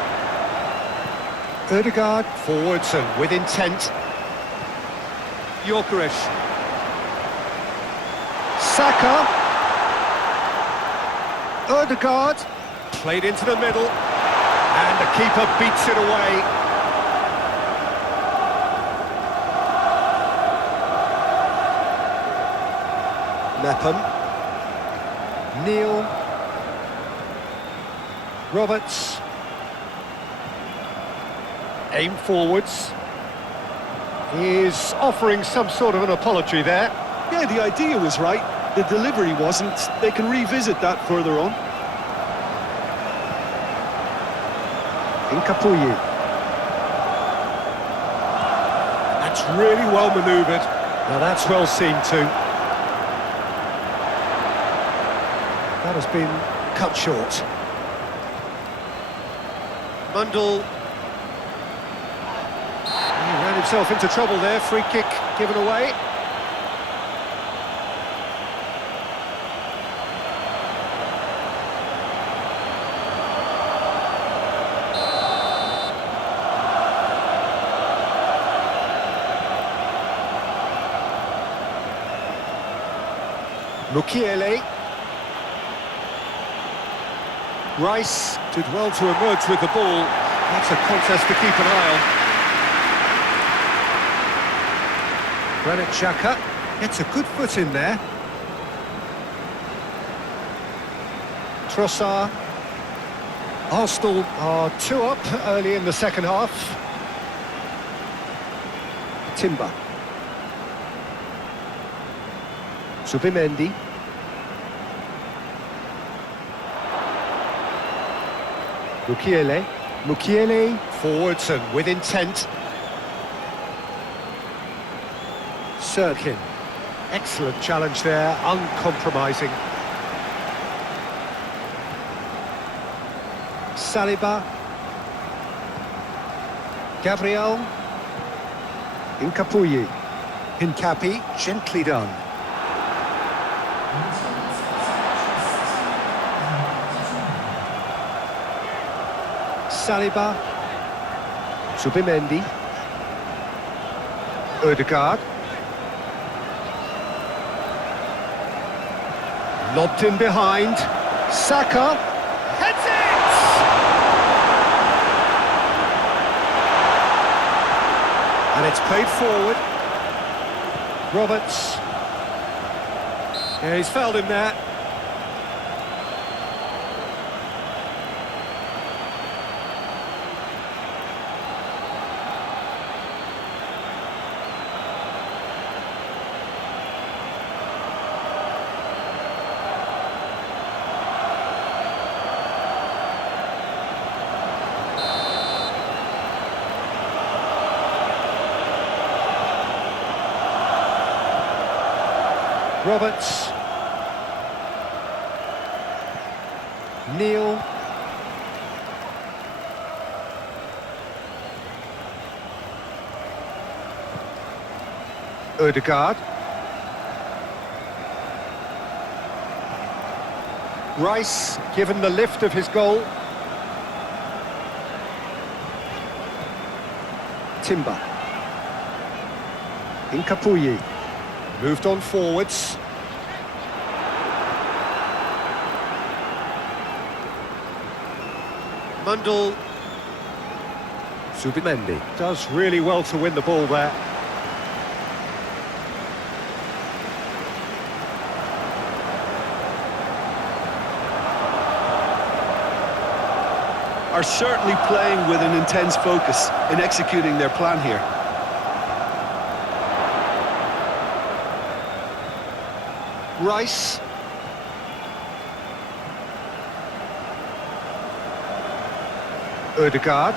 Ødegaard forwards and with intent. Yorkerish. Saka. Odegaard. Played into the middle. And the keeper beats it away. Mepham. Neil. Roberts. Aim forwards. He's offering some sort of an apology there. Yeah, the idea was right. The delivery wasn't. They can revisit that further on. Incapuyi. That's really well manoeuvred. Now that's well seen too. That has been cut short. Mundell. He ran himself into trouble there. Free kick given away. Mukiele. Rice did well to emerge with the ball. That's a contest to keep an eye on. Granit Xhaka gets a good foot in there. Trossard. Arsenal are 2 up early in the second half. Timber. Subimendi. Mukiele. Mukiele forwards and with intent. Sirkin. Excellent challenge there, uncompromising. Saliba. Gabriel. Incapuyi. Hincapi, gently done. Saliba. Subimendi. Odegaard. Lobbed in behind. Saka. Heads it! And it's played forward. Roberts. Yeah, he's fouled him there. Roberts. Neil. Odegaard. Rice, given the lift of his goal. Timber. Incapuyi. Moved on forwards. Mundell. Subimendi does really well to win the ball there. Are certainly playing with an intense focus in executing their plan here. Rice. Odegaard.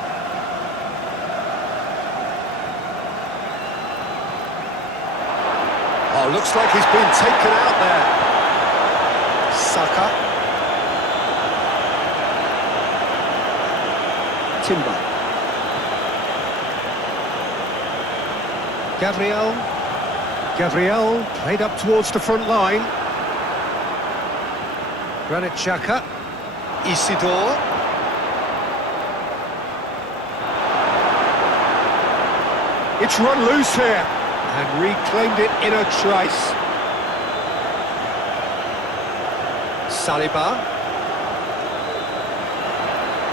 Oh, looks like he's been taken out there. Saka. Timber. Gabriel played up towards the front line. Granit Xhaka. Isidore. It's run loose here. And reclaimed it in a trice. Saliba.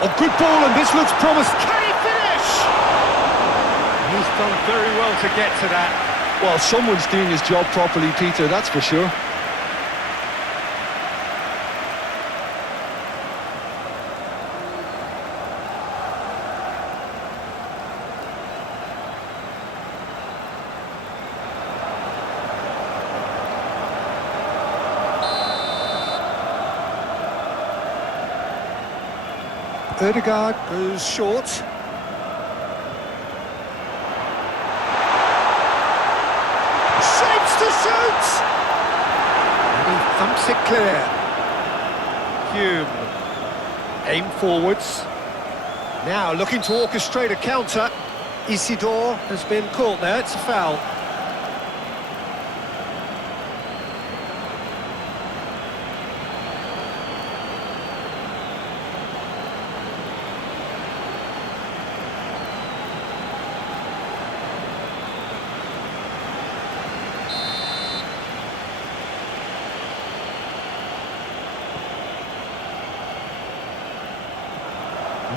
A good ball, and this looks promising. Can he finish? He's done very well to get to that. Well, someone's doing his job properly, Peter, that's for sure. Ødegaard goes short. Shapes to shoot! And he thumps it clear. Hume. Aim forwards. Now looking to orchestrate a counter. Isidore has been caught there, it's a foul.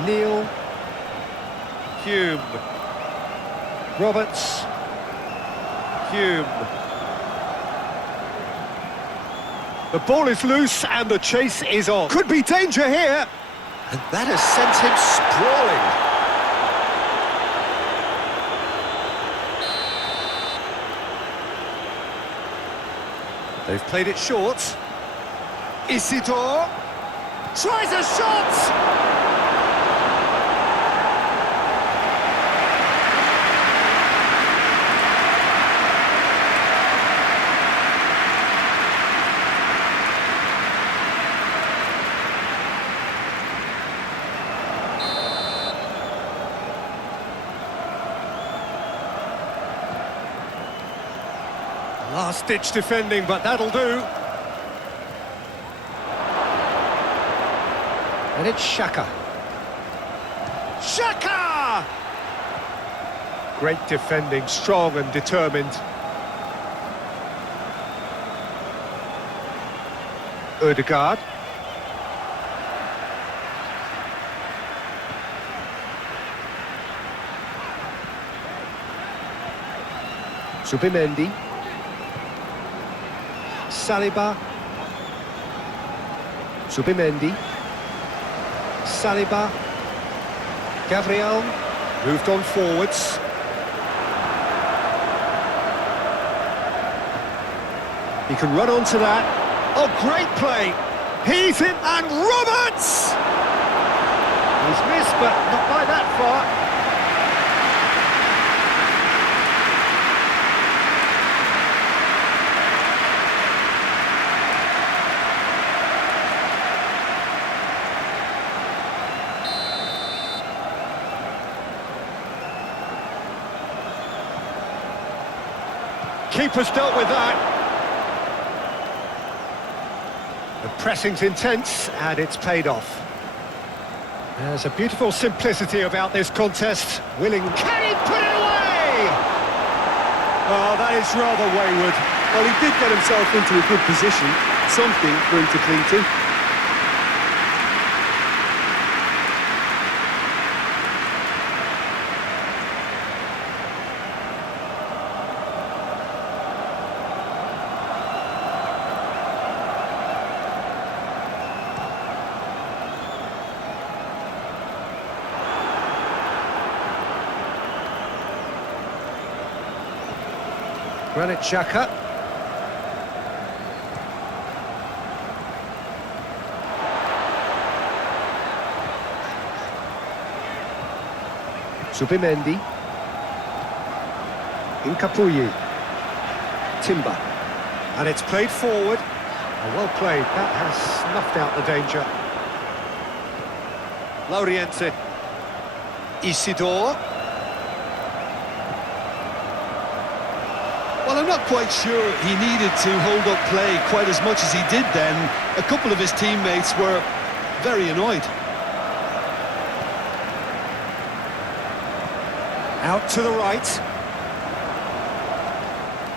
Neil, Hume, Roberts, Hume. The ball is loose and the chase is on. Could be danger here. And that has sent him sprawling. They've played it short. Isidore tries a shot! Last-ditch defending, but that'll do. And it's Saka. Saka! Great defending, strong and determined. Ødegaard. Subimendi. Saliba. Subimendi. Saliba. Gabriel moved on forwards. He can run onto that. Oh, great play. He's in, and Roberts! He's missed, but not by that far. Keeper's dealt with that. The pressing's intense, and it's paid off. There's a beautiful simplicity about this contest. Willing, can he put it away? Oh, that is rather wayward. Well, he did get himself into a good position. Something for him to cling to. Granit Xhaka. Subimendi. Incapuyi. Timber. And it's played forward. Oh, well played. That has snuffed out the danger. Lauriense. Isidore. Well, I'm not quite sure he needed to hold up play quite as much as he did then. A couple of his teammates were very annoyed. Out to the right.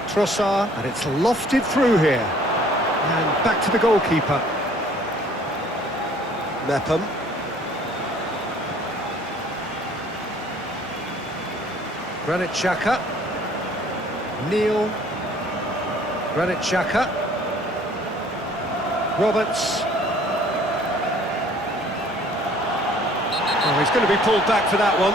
Trossard, and it's lofted through here. And back to the goalkeeper. Mepham. Granit Xhaka. Neil. Granit Xhaka. Roberts. Oh, he's going to be pulled back for that one.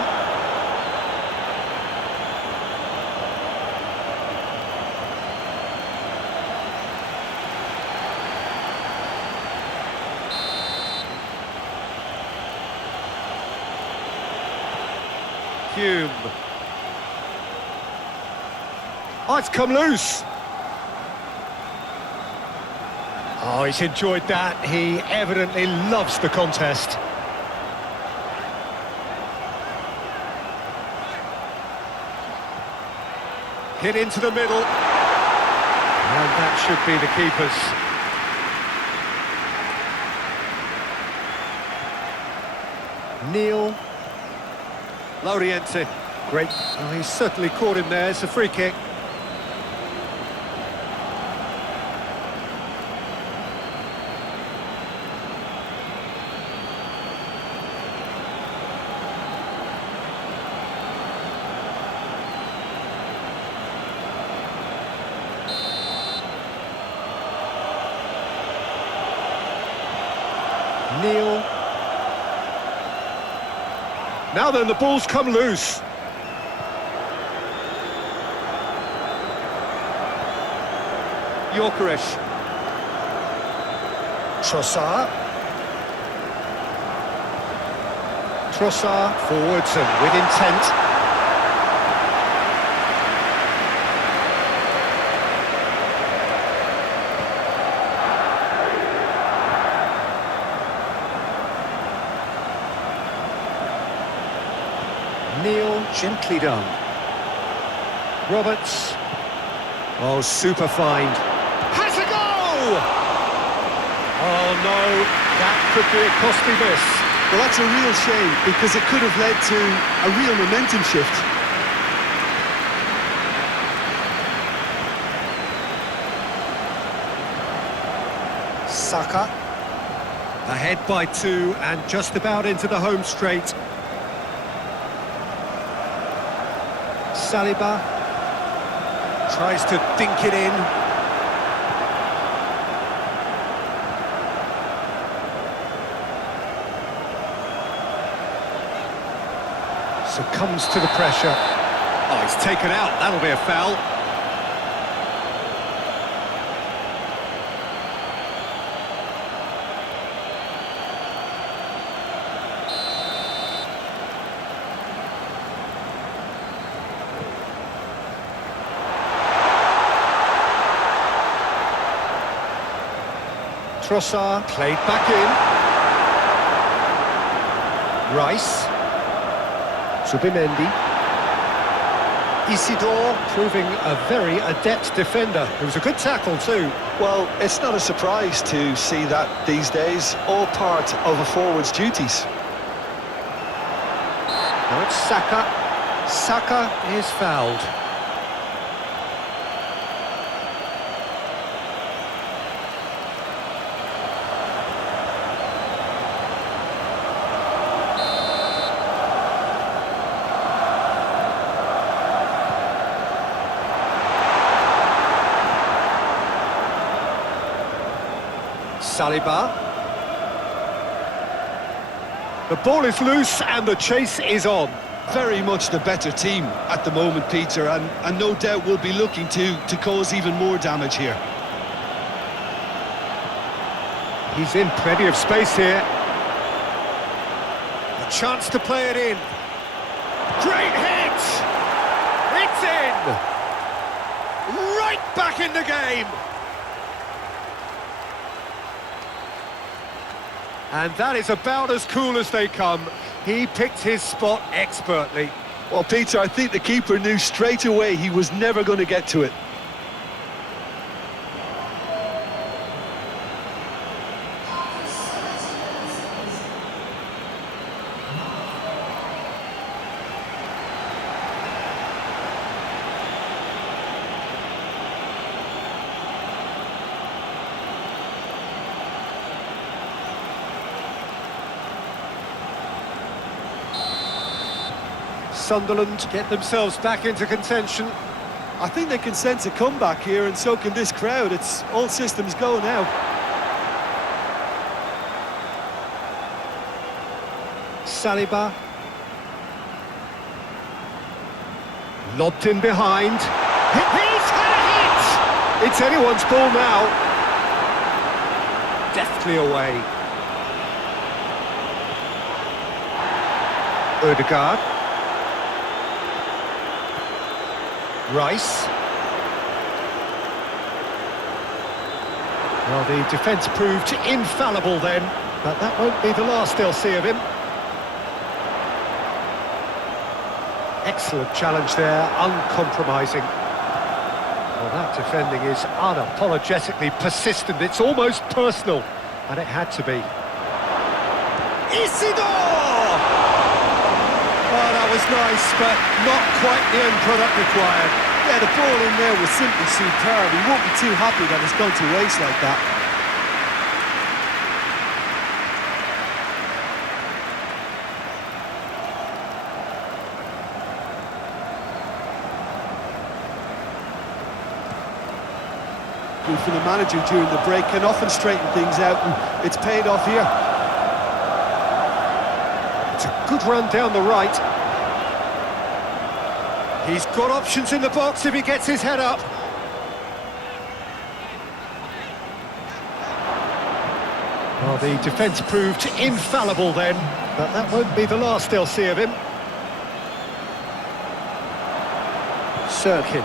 Hume. Oh, it's come loose. Oh, he's enjoyed that. He evidently loves the contest. Hit into the middle. And that should be the keeper's. Neil. Loriente. Great. Oh, he's certainly caught him there. It's a free kick. Neil. Now then, the ball's come loose. Gyökeres. Trossard. Trossard forwards and with intent. Neil, gently done. Roberts. Oh, super find. Has a goal! Oh no, that could be a costly miss. Well, that's a real shame, because it could have led to a real momentum shift. Saka. Ahead by 2 and just about into the home straight. Saliba tries to dink it in. Succumbs to the pressure. Oh, he's taken out. That'll be a foul. Trossard played back in. Rice. Subimendi. Isidore proving a very adept defender. It was a good tackle too. Well, it's not a surprise to see that these days, all part of a forward's duties. Now it's Saka. Saka is fouled. Saliba. The ball is loose and the chase is on. Very much the better team at the moment, Peter, and no doubt will be looking to cause even more damage here. He's in plenty of space here. A chance to play it in. Great hit! It's in! Right back in the game! And that is about as cool as they come. He picked his spot expertly. Well, Peter, I think the keeper knew straight away he was never going to get to it. Sunderland get themselves back into contention. I think they can sense a comeback here, and so can this crowd. It's all systems go now. Saliba. Lobbed in behind. He's had a hit! It's anyone's ball now. Deftly away. Odegaard. Rice. Well, the defence proved infallible then, but that won't be the last they'll see of him. Excellent challenge there, uncompromising. Well, that defending is unapologetically persistent. It's almost personal, and it had to be. Isidore! Oh, that was nice, but not quite the end product required. Yeah, the ball in there was simply superb. He won't be too happy that it's gone to waste like that. Good for the manager during the break, can often straighten things out, and it's paid off here. It's a good run down the right. He's got options in the box if he gets his head up. Well, the defence proved infallible then, but that won't be the last they'll see of him. Sirkin.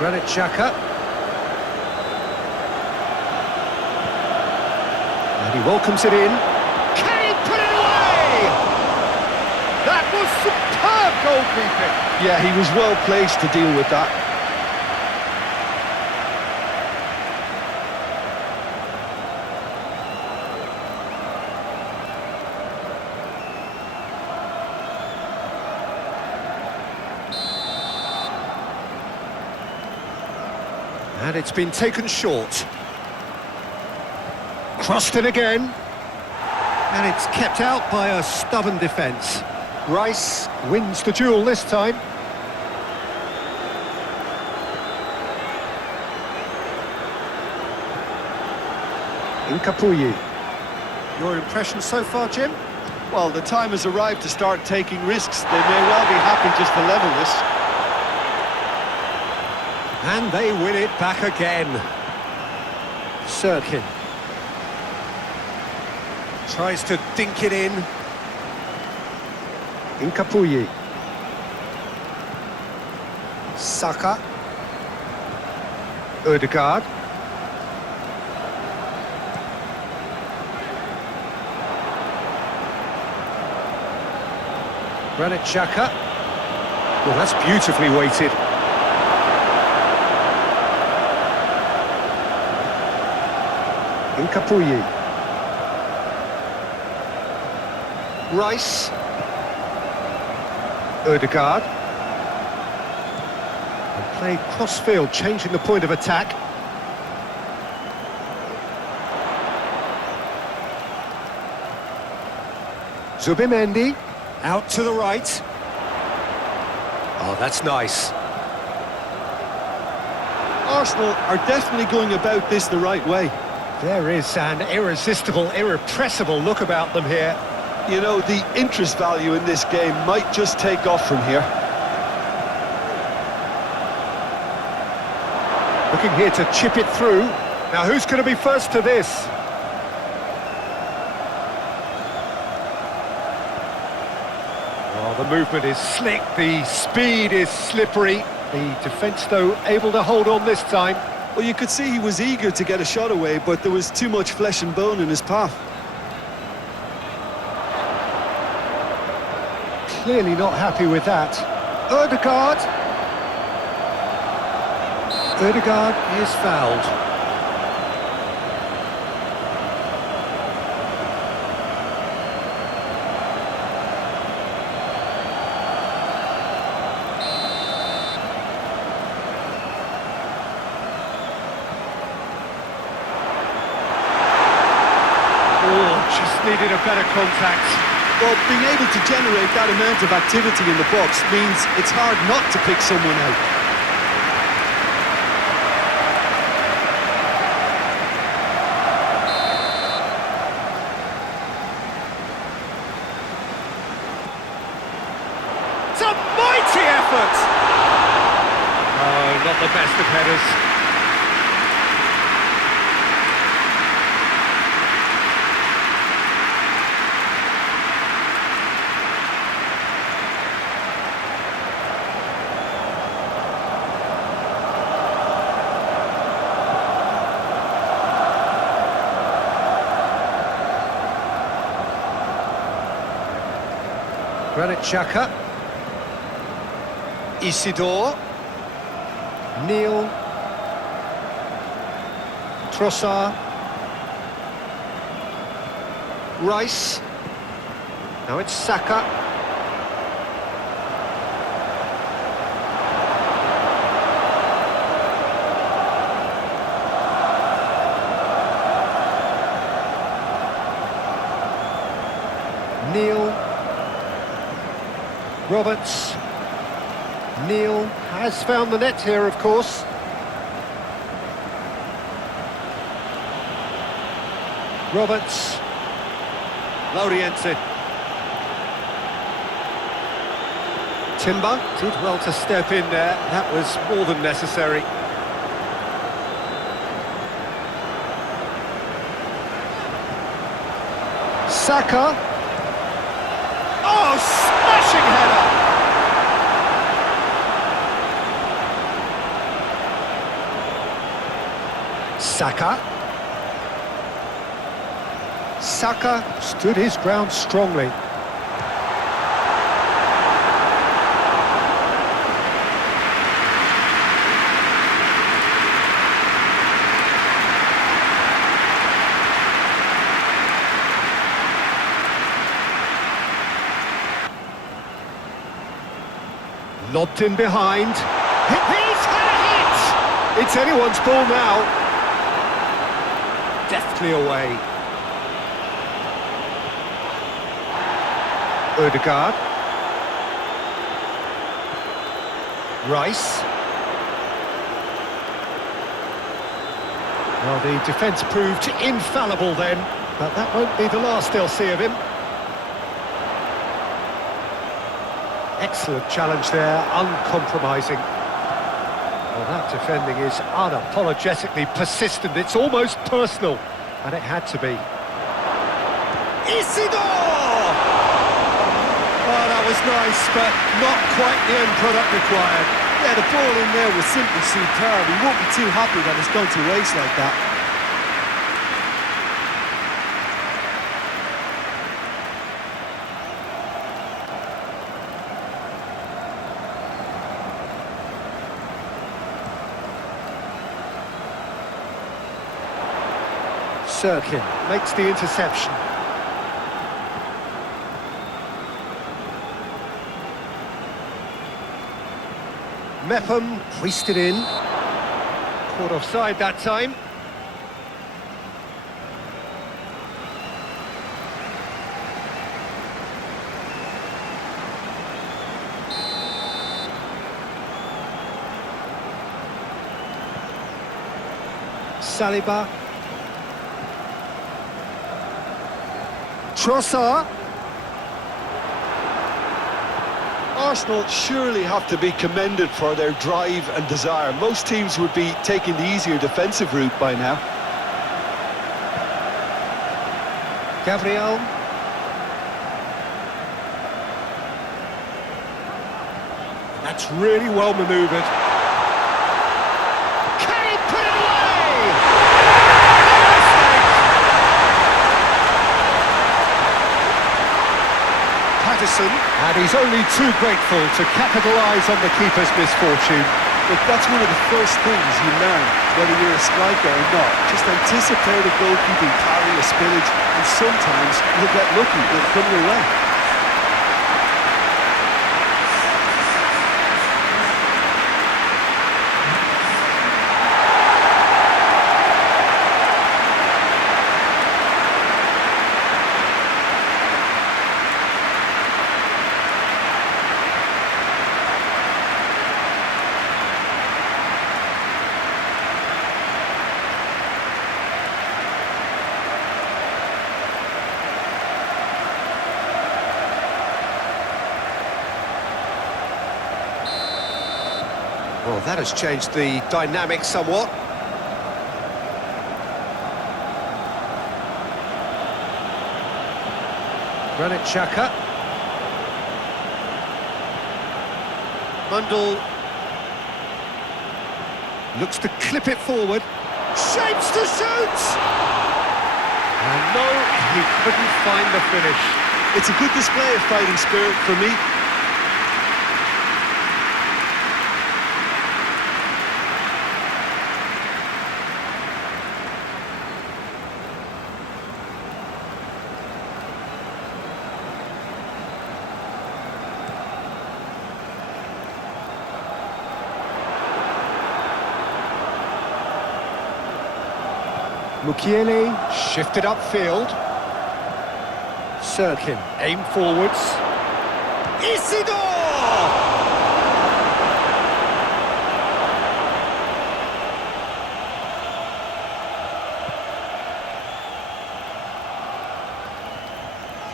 Granit Xhaka. And he welcomes it in. Can he put it away? That was superb goalkeeping. Yeah, he was well placed to deal with that. And it's been taken short. Crossed in again. And it's kept out by a stubborn defence. Rice wins the duel this time. Nkapuyi. Your impression so far, Jim? Well, the time has arrived to start taking risks. They may well be happy just to level this. And they win it back again. Sirkin. Tries to dink it in. Nkapuyi. Saka. Odegaard. Granit Xhaka. Well, that's beautifully weighted. Nkapuyi. Rice. Odegaard. And played cross-field, changing the point of attack. Zubimendi. Out to the right. Oh, that's nice. Arsenal are definitely going about this the right way. There is an irresistible, irrepressible look about them here. You know, the interest value in this game might just take off from here. Looking here to chip it through. Now, who's going to be first to this? Oh, the movement is slick, the speed is slippery. The defence, though, able to hold on this time. Well, you could see he was eager to get a shot away, but there was too much flesh and bone in his path. Clearly not happy with that. Odegaard. Odegaard is fouled. Just needed a better contact. Well, being able to generate that amount of activity in the box means it's hard not to pick someone out. It's a mighty effort! Oh, not the best of headers. Granit Xhaka, Isidore, Neil, Trossard, Rice, now it's Saka, Neil, Roberts, Neil has found the net here, of course. Roberts, Lauriense. Timber did well to step in there, that was more than necessary. Saka. Oh, smashing header! Saka. Saka stood his ground strongly. Lobbed in behind. He's had a hit! It's anyone's ball now. Deftly away. Odegaard. Rice. Well, the defence proved infallible then, but that won't be the last they'll see of him. Excellent challenge there, uncompromising. Well, that defending is unapologetically persistent, it's almost personal, and it had to be. Isidore! Oh, that was nice, but not quite the end product required. Yeah, the ball in there was simply superb. We won't be too happy that it's gone to waste like that. Sirkin makes the interception. Mepham hoisted in. Caught offside that time. Saliba. Trossard. Arsenal surely have to be commended for their drive and desire. Most teams would be taking the easier defensive route by now. Gabriel. That's really well manoeuvred. Can he put it away? Patterson, and he's only too grateful to capitalise on the keeper's misfortune. Look, that's one of the first things you learn, whether you're a striker or not. Just anticipate a goalkeeping carry, a spillage, and sometimes you'll get lucky, it'll come your way. That has changed the dynamic somewhat. Granit Xhaka. Mundle looks to clip it forward. Shapes to shoot! And no, he couldn't find the finish. It's a good display of fighting spirit for me. Mukiele shifted upfield. Sirkin aim forwards. Isidore!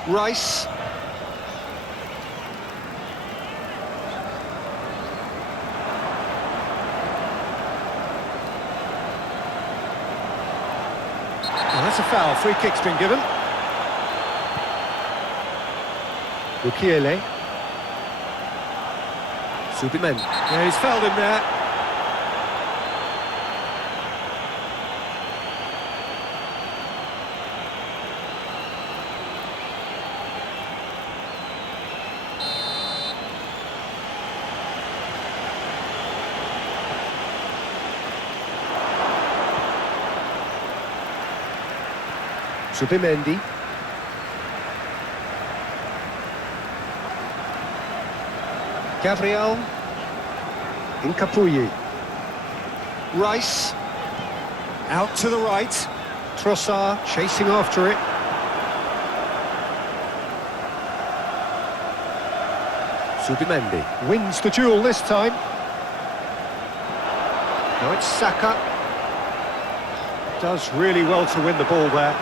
Rice. Well, that's a foul. Free kick's been given. Mukiele. Subimen. Yeah, he's fouled him there. Subimendi. Gabriel. Incapuyi. Rice. Out to the right. Trossard chasing after it. Subimendi wins the duel this time. Now it's Saka. Does really well to win the ball there.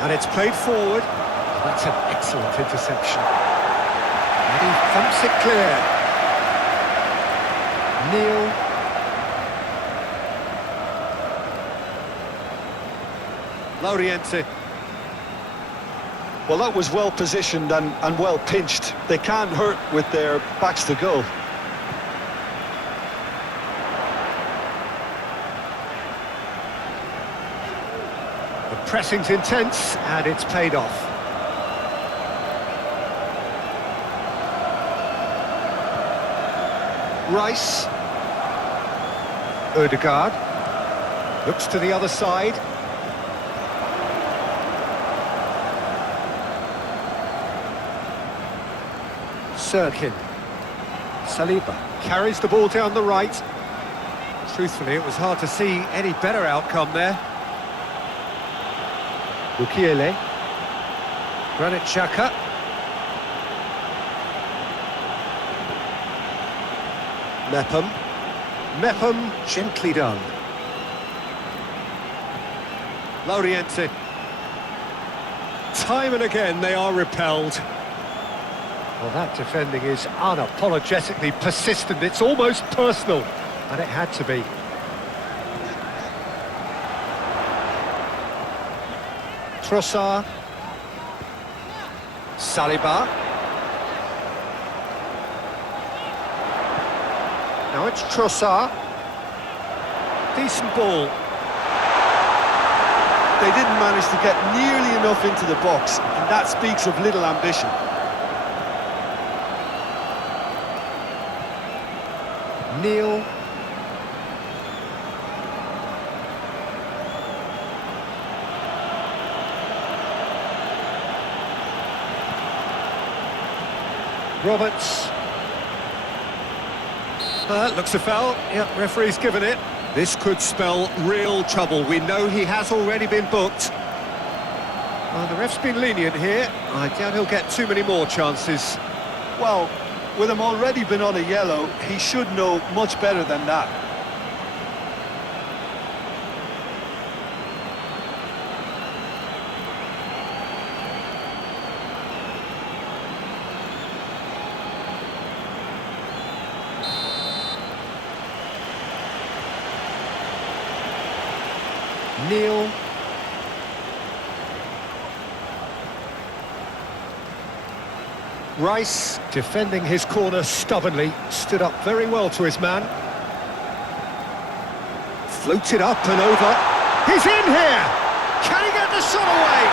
And it's played forward. That's an excellent interception. And he thumps it clear. Neil. Lauriente. Well, that was well positioned and well pinched. They can't hurt with their backs to goal. The pressing's intense and it's paid off. Rice. Ødegaard. Looks to the other side. Sirkin. Saliba carries the ball down the right. Truthfully, it was hard to see any better outcome there. Mukiele. Granit Xhaka. Mepham gently done. Lauriente. Time and again they are repelled. Well, that defending is unapologetically persistent. It's almost personal, and it had to be. Trossard. Saliba. Now it's Trossard. Decent ball. They didn't manage to get nearly enough into the box, and that speaks of little ambition. Neil. Roberts. That looks a foul. Yep, referee's given it. This could spell real trouble. We know he has already been booked. Well, the ref's been lenient here. I doubt he'll get too many more chances. Well, with him already been on a yellow, he should know much better than that. Neil. Rice, defending his corner stubbornly, stood up very well to his man. Floated up and over. He's in here! Can he get the shot away?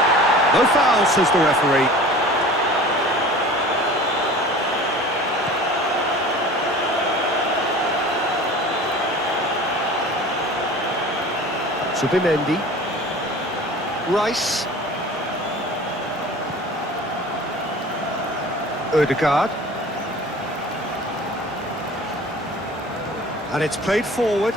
No foul, says the referee. Subimendi. Rice. Ødegaard. And it's played forward.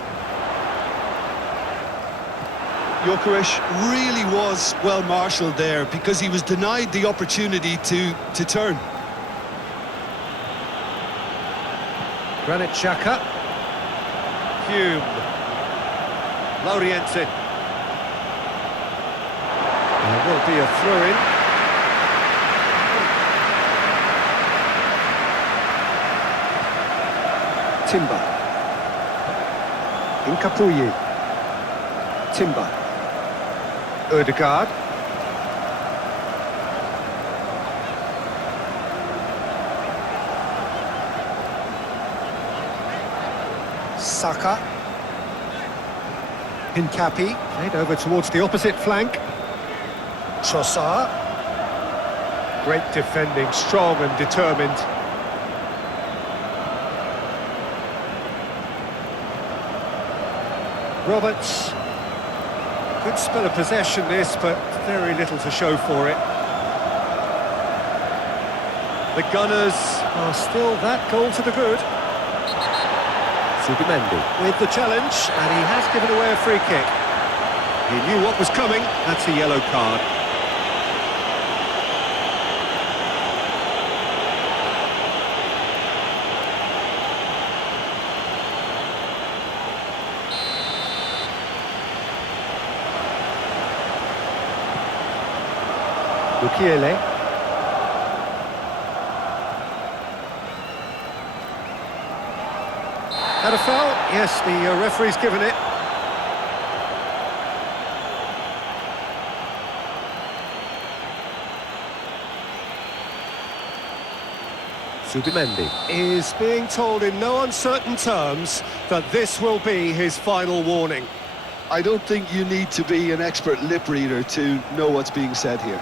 Gyökeres really was well marshalled there because he was denied the opportunity to turn. Granit Xhaka. Hume. Lauriense. There will be a throw-in. Timber. Incapuyi. Timber. Ødegaard. Saka. Hincapi. Played over towards the opposite flank. Trossard. Great defending, strong and determined. Roberts. Good spell of possession this, but very little to show for it. The Gunners are still that goal to the good. Subimendi with the challenge, and he has given away a free kick. He knew what was coming. That's a yellow card. Bukiele. Had a foul? Yes, the referee's given it. Subimendi is being told in no uncertain terms that this will be his final warning. I don't think you need to be an expert lip reader to know what's being said here.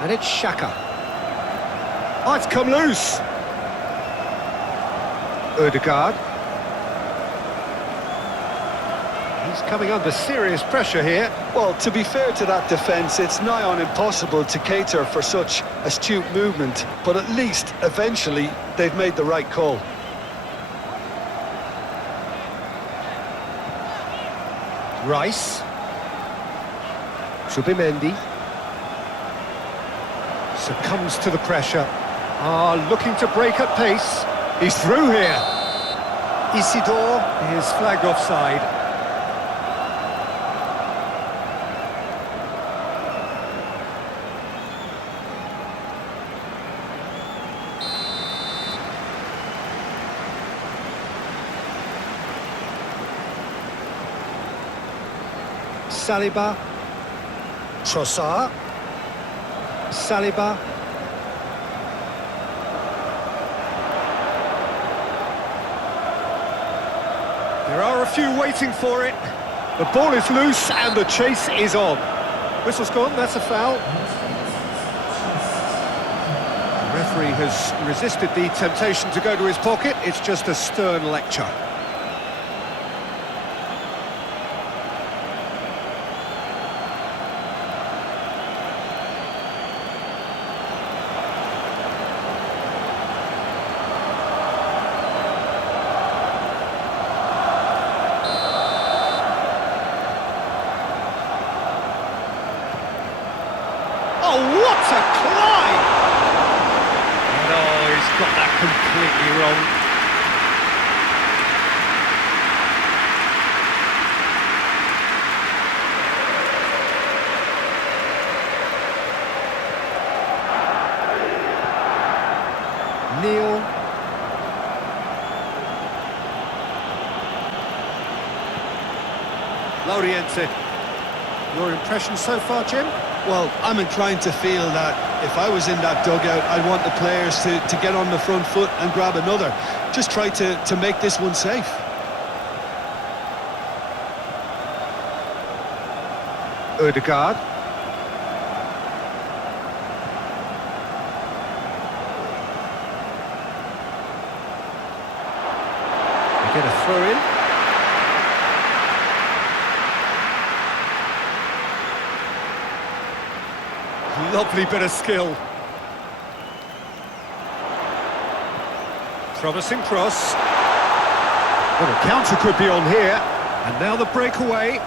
And it's Xhaka. Oh, it's come loose. Ødegaard. He's coming under serious pressure here. Well, to be fair to that defence, it's nigh on impossible to cater for such astute movement, but at least, eventually, they've made the right call. Rice. Subimendi. Succumbs to the pressure. Looking to break at pace. He's through here. Isidore is flagged offside. Saliba. Trossard. Saliba. There are a few waiting for it. The ball is loose and the chase is on. Whistle's gone, that's a foul. The referee has resisted the temptation to go to his pocket. It's just a stern lecture. Oh, what a climb! No, he's got that completely wrong. Loriente. Your impression so far, Jim? Well, I'm inclined to feel that if I was in that dugout, I'd want the players to get on the front foot and grab another. Just try to make this one safe. Odegaard. They get a throw in. Lovely bit of skill. Promising cross. Well, the counter could be on here. And now the breakaway.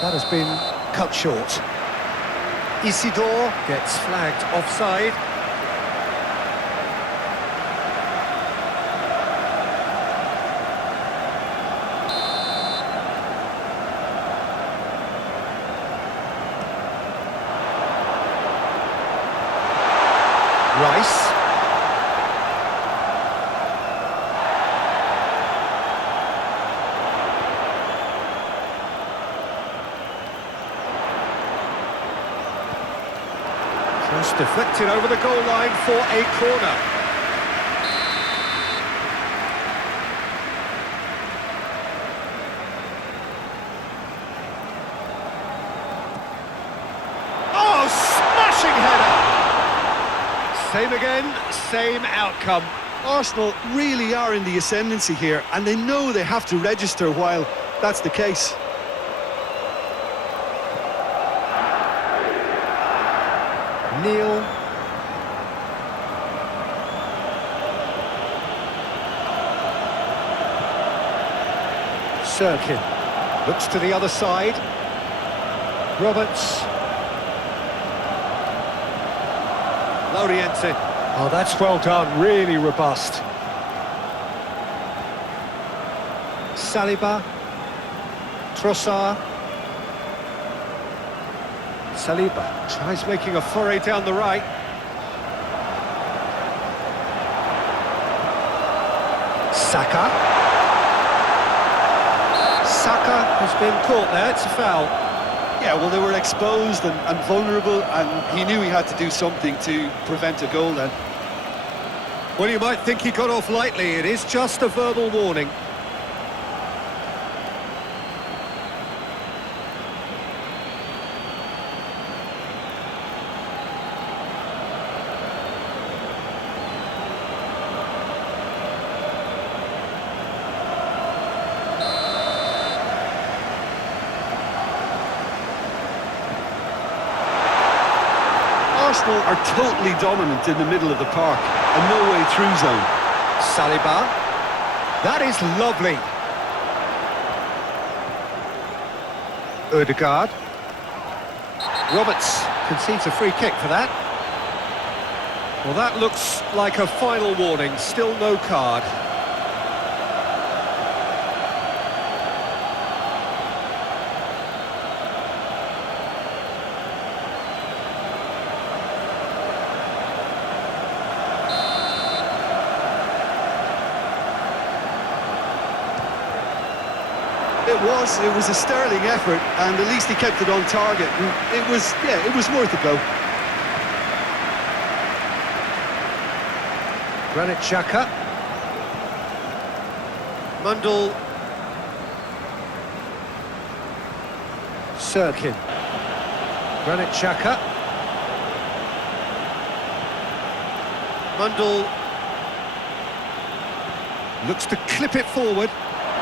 That has been cut short. Isidore gets flagged offside. Rice. Cross deflected over the goal line for a corner. Oh, smashing header! Same again, same outcome. Arsenal really are in the ascendancy here, and they know they have to register while that's the case. Neil. Sirkin looks to the other side. Roberts. Loriente. Oh, that's well done, really robust. Saliba. Trossard. Saliba tries making a foray down the right. Saka. Saka has been caught there, it's a foul. Yeah, well, they were exposed and vulnerable, and he knew he had to do something to prevent a goal then. Well, you might think he got off lightly, it is just a verbal warning. Arsenal are totally dominant in the middle of the park, and no way through zone. Saliba. That is lovely. Odegaard. Roberts concedes a free kick for that. Well, that looks like a final warning, still no card. It was a sterling effort, and at least he kept it on target. And it was worth a go. Granit Xhaka. Mundle. Sirkin. Granit Xhaka. Mundle. Looks to clip it forward.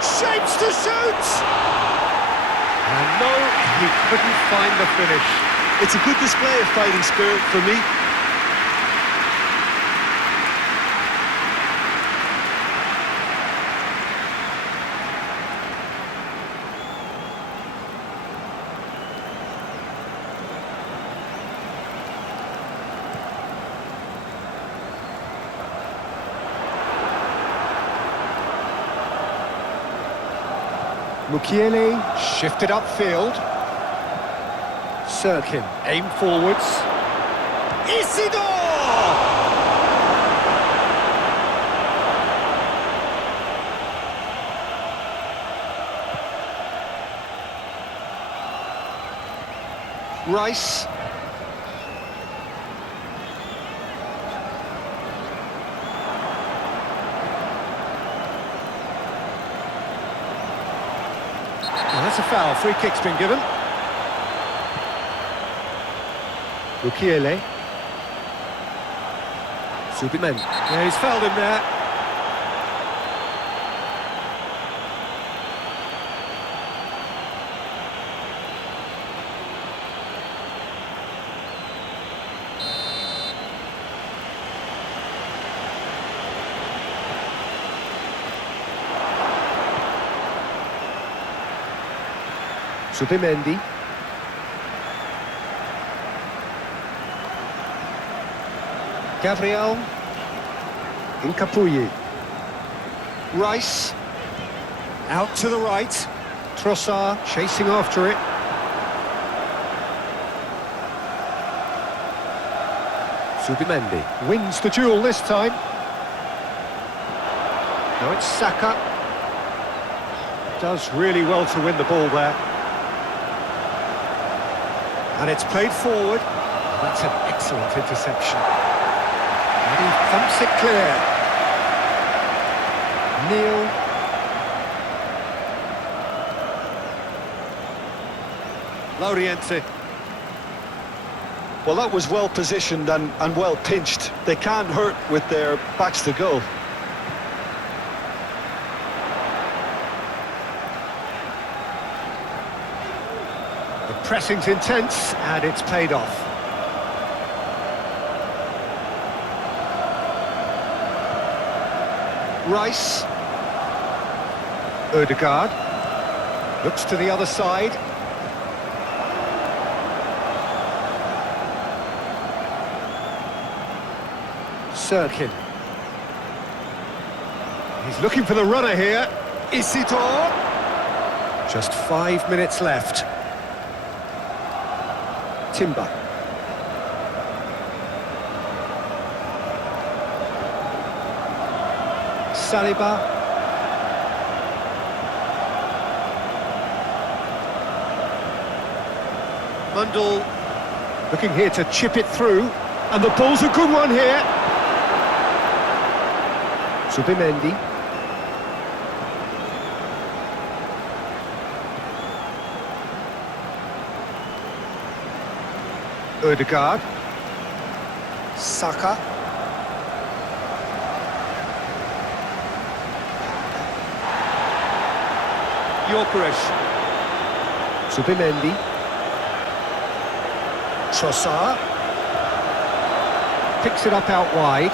Shapes to shoot! And no, he couldn't find the finish. It's a good display of fighting spirit for me. Mukiele shifted upfield. Sirkin, aim forwards. Isidore! Rice. Well, that's a foul. Free kick's been given. Bukayo. Subimen. Yeah, he's fouled him there. Subimendi. Gabriel. Incapuyi. Rice. Out to the right. Trossard chasing after it. Subimendi wins the duel this time. Now it's Saka. Does really well to win the ball there. And it's played forward. That's an excellent interception. And he thumps it clear. Neil. Loriente. Well, that was well positioned and well pinched. They can't hurt with their backs to goal. The pressing's intense and it's paid off. Rice. Ødegaard looks to the other side. Sirkin. He's looking for the runner here. Isidore. Just 5 minutes left. Timber. Saliba. Mundle looking here to chip it through, and the ball's a good one here. Subimendi. Ødegaard. Saka. Gyökeres. Subimendi. Trossard. Picks it up out wide.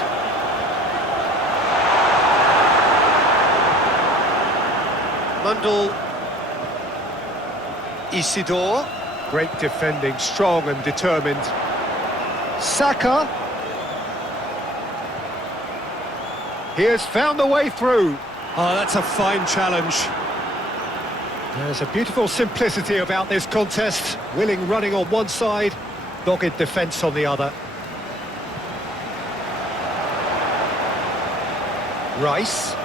Mundle. Isidore. Great defending, strong and determined. Saka. He has found the way through. Oh, that's a fine challenge. There's a beautiful simplicity about this contest. Willing running on one side, dogged defence on the other. Rice.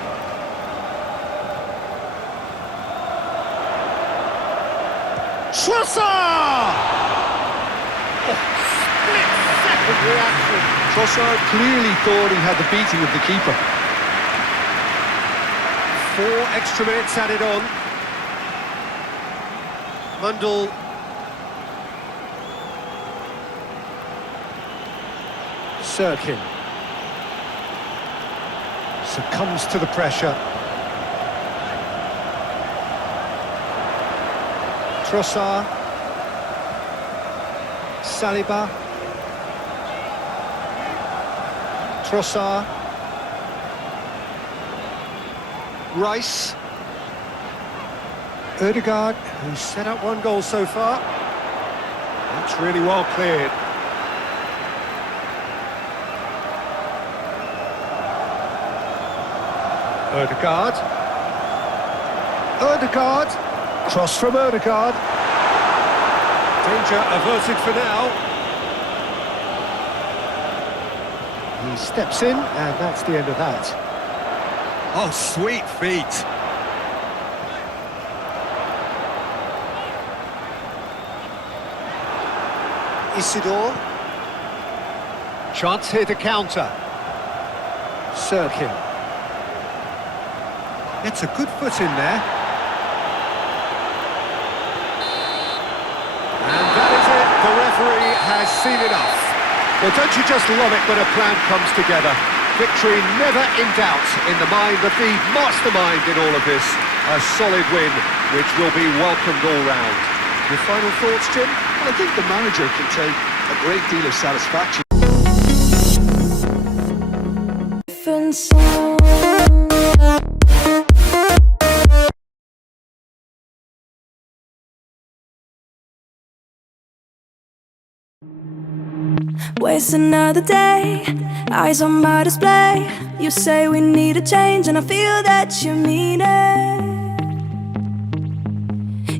Trossard! Oh, split-second reaction. Trossard clearly thought he had the beating of the keeper. 4 extra minutes added on. Mundle. Sirkin. Succumbs to the pressure. Trossard. Saliba. Trossard. Rice. Ødegaard, who's set up 1 goal so far. That's really well cleared. Ødegaard. Ødegaard. Cross from Ødegaard. Danger averted for now. He steps in, and that's the end of that. Oh, sweet feet. Isidore. Chance here to counter. Sirkin. Gets a good foot in there. And that is it. The referee has seen enough. Well, don't you just love it when a plan comes together? Victory never in doubt in the mind of the mastermind in all of this. A solid win, which will be welcomed all round. Your final thoughts, Jim? Well, I think the manager can take a great deal of satisfaction. Waste another day, eyes on my display. You say we need a change, and I feel that you mean it.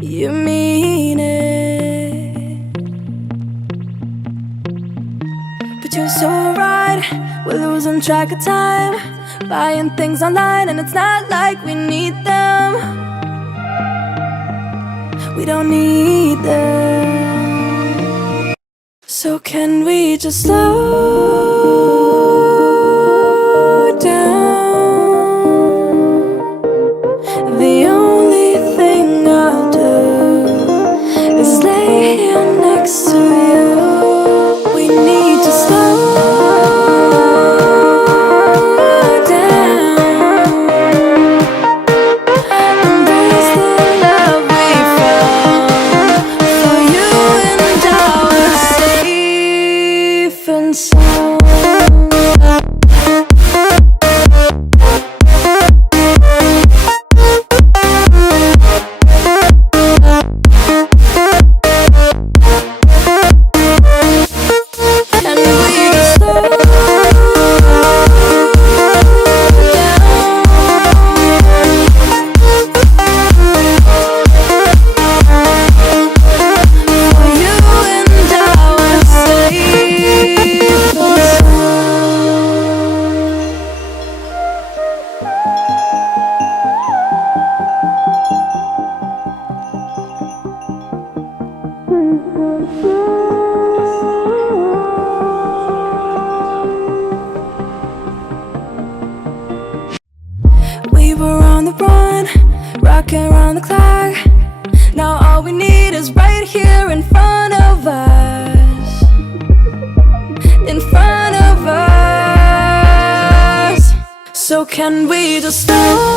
You mean it. But you're so right, we're losing track of time, buying things online, and it's not like we need them. We don't need them. So can we just slow down? The only thing I'll do is lay here next to you. We need to slow down. Embrace the love we found. For you and I are safe and sound. We were on the run, rocking around the clock. Now all we need is right here in front of us. In front of us. So can we just slow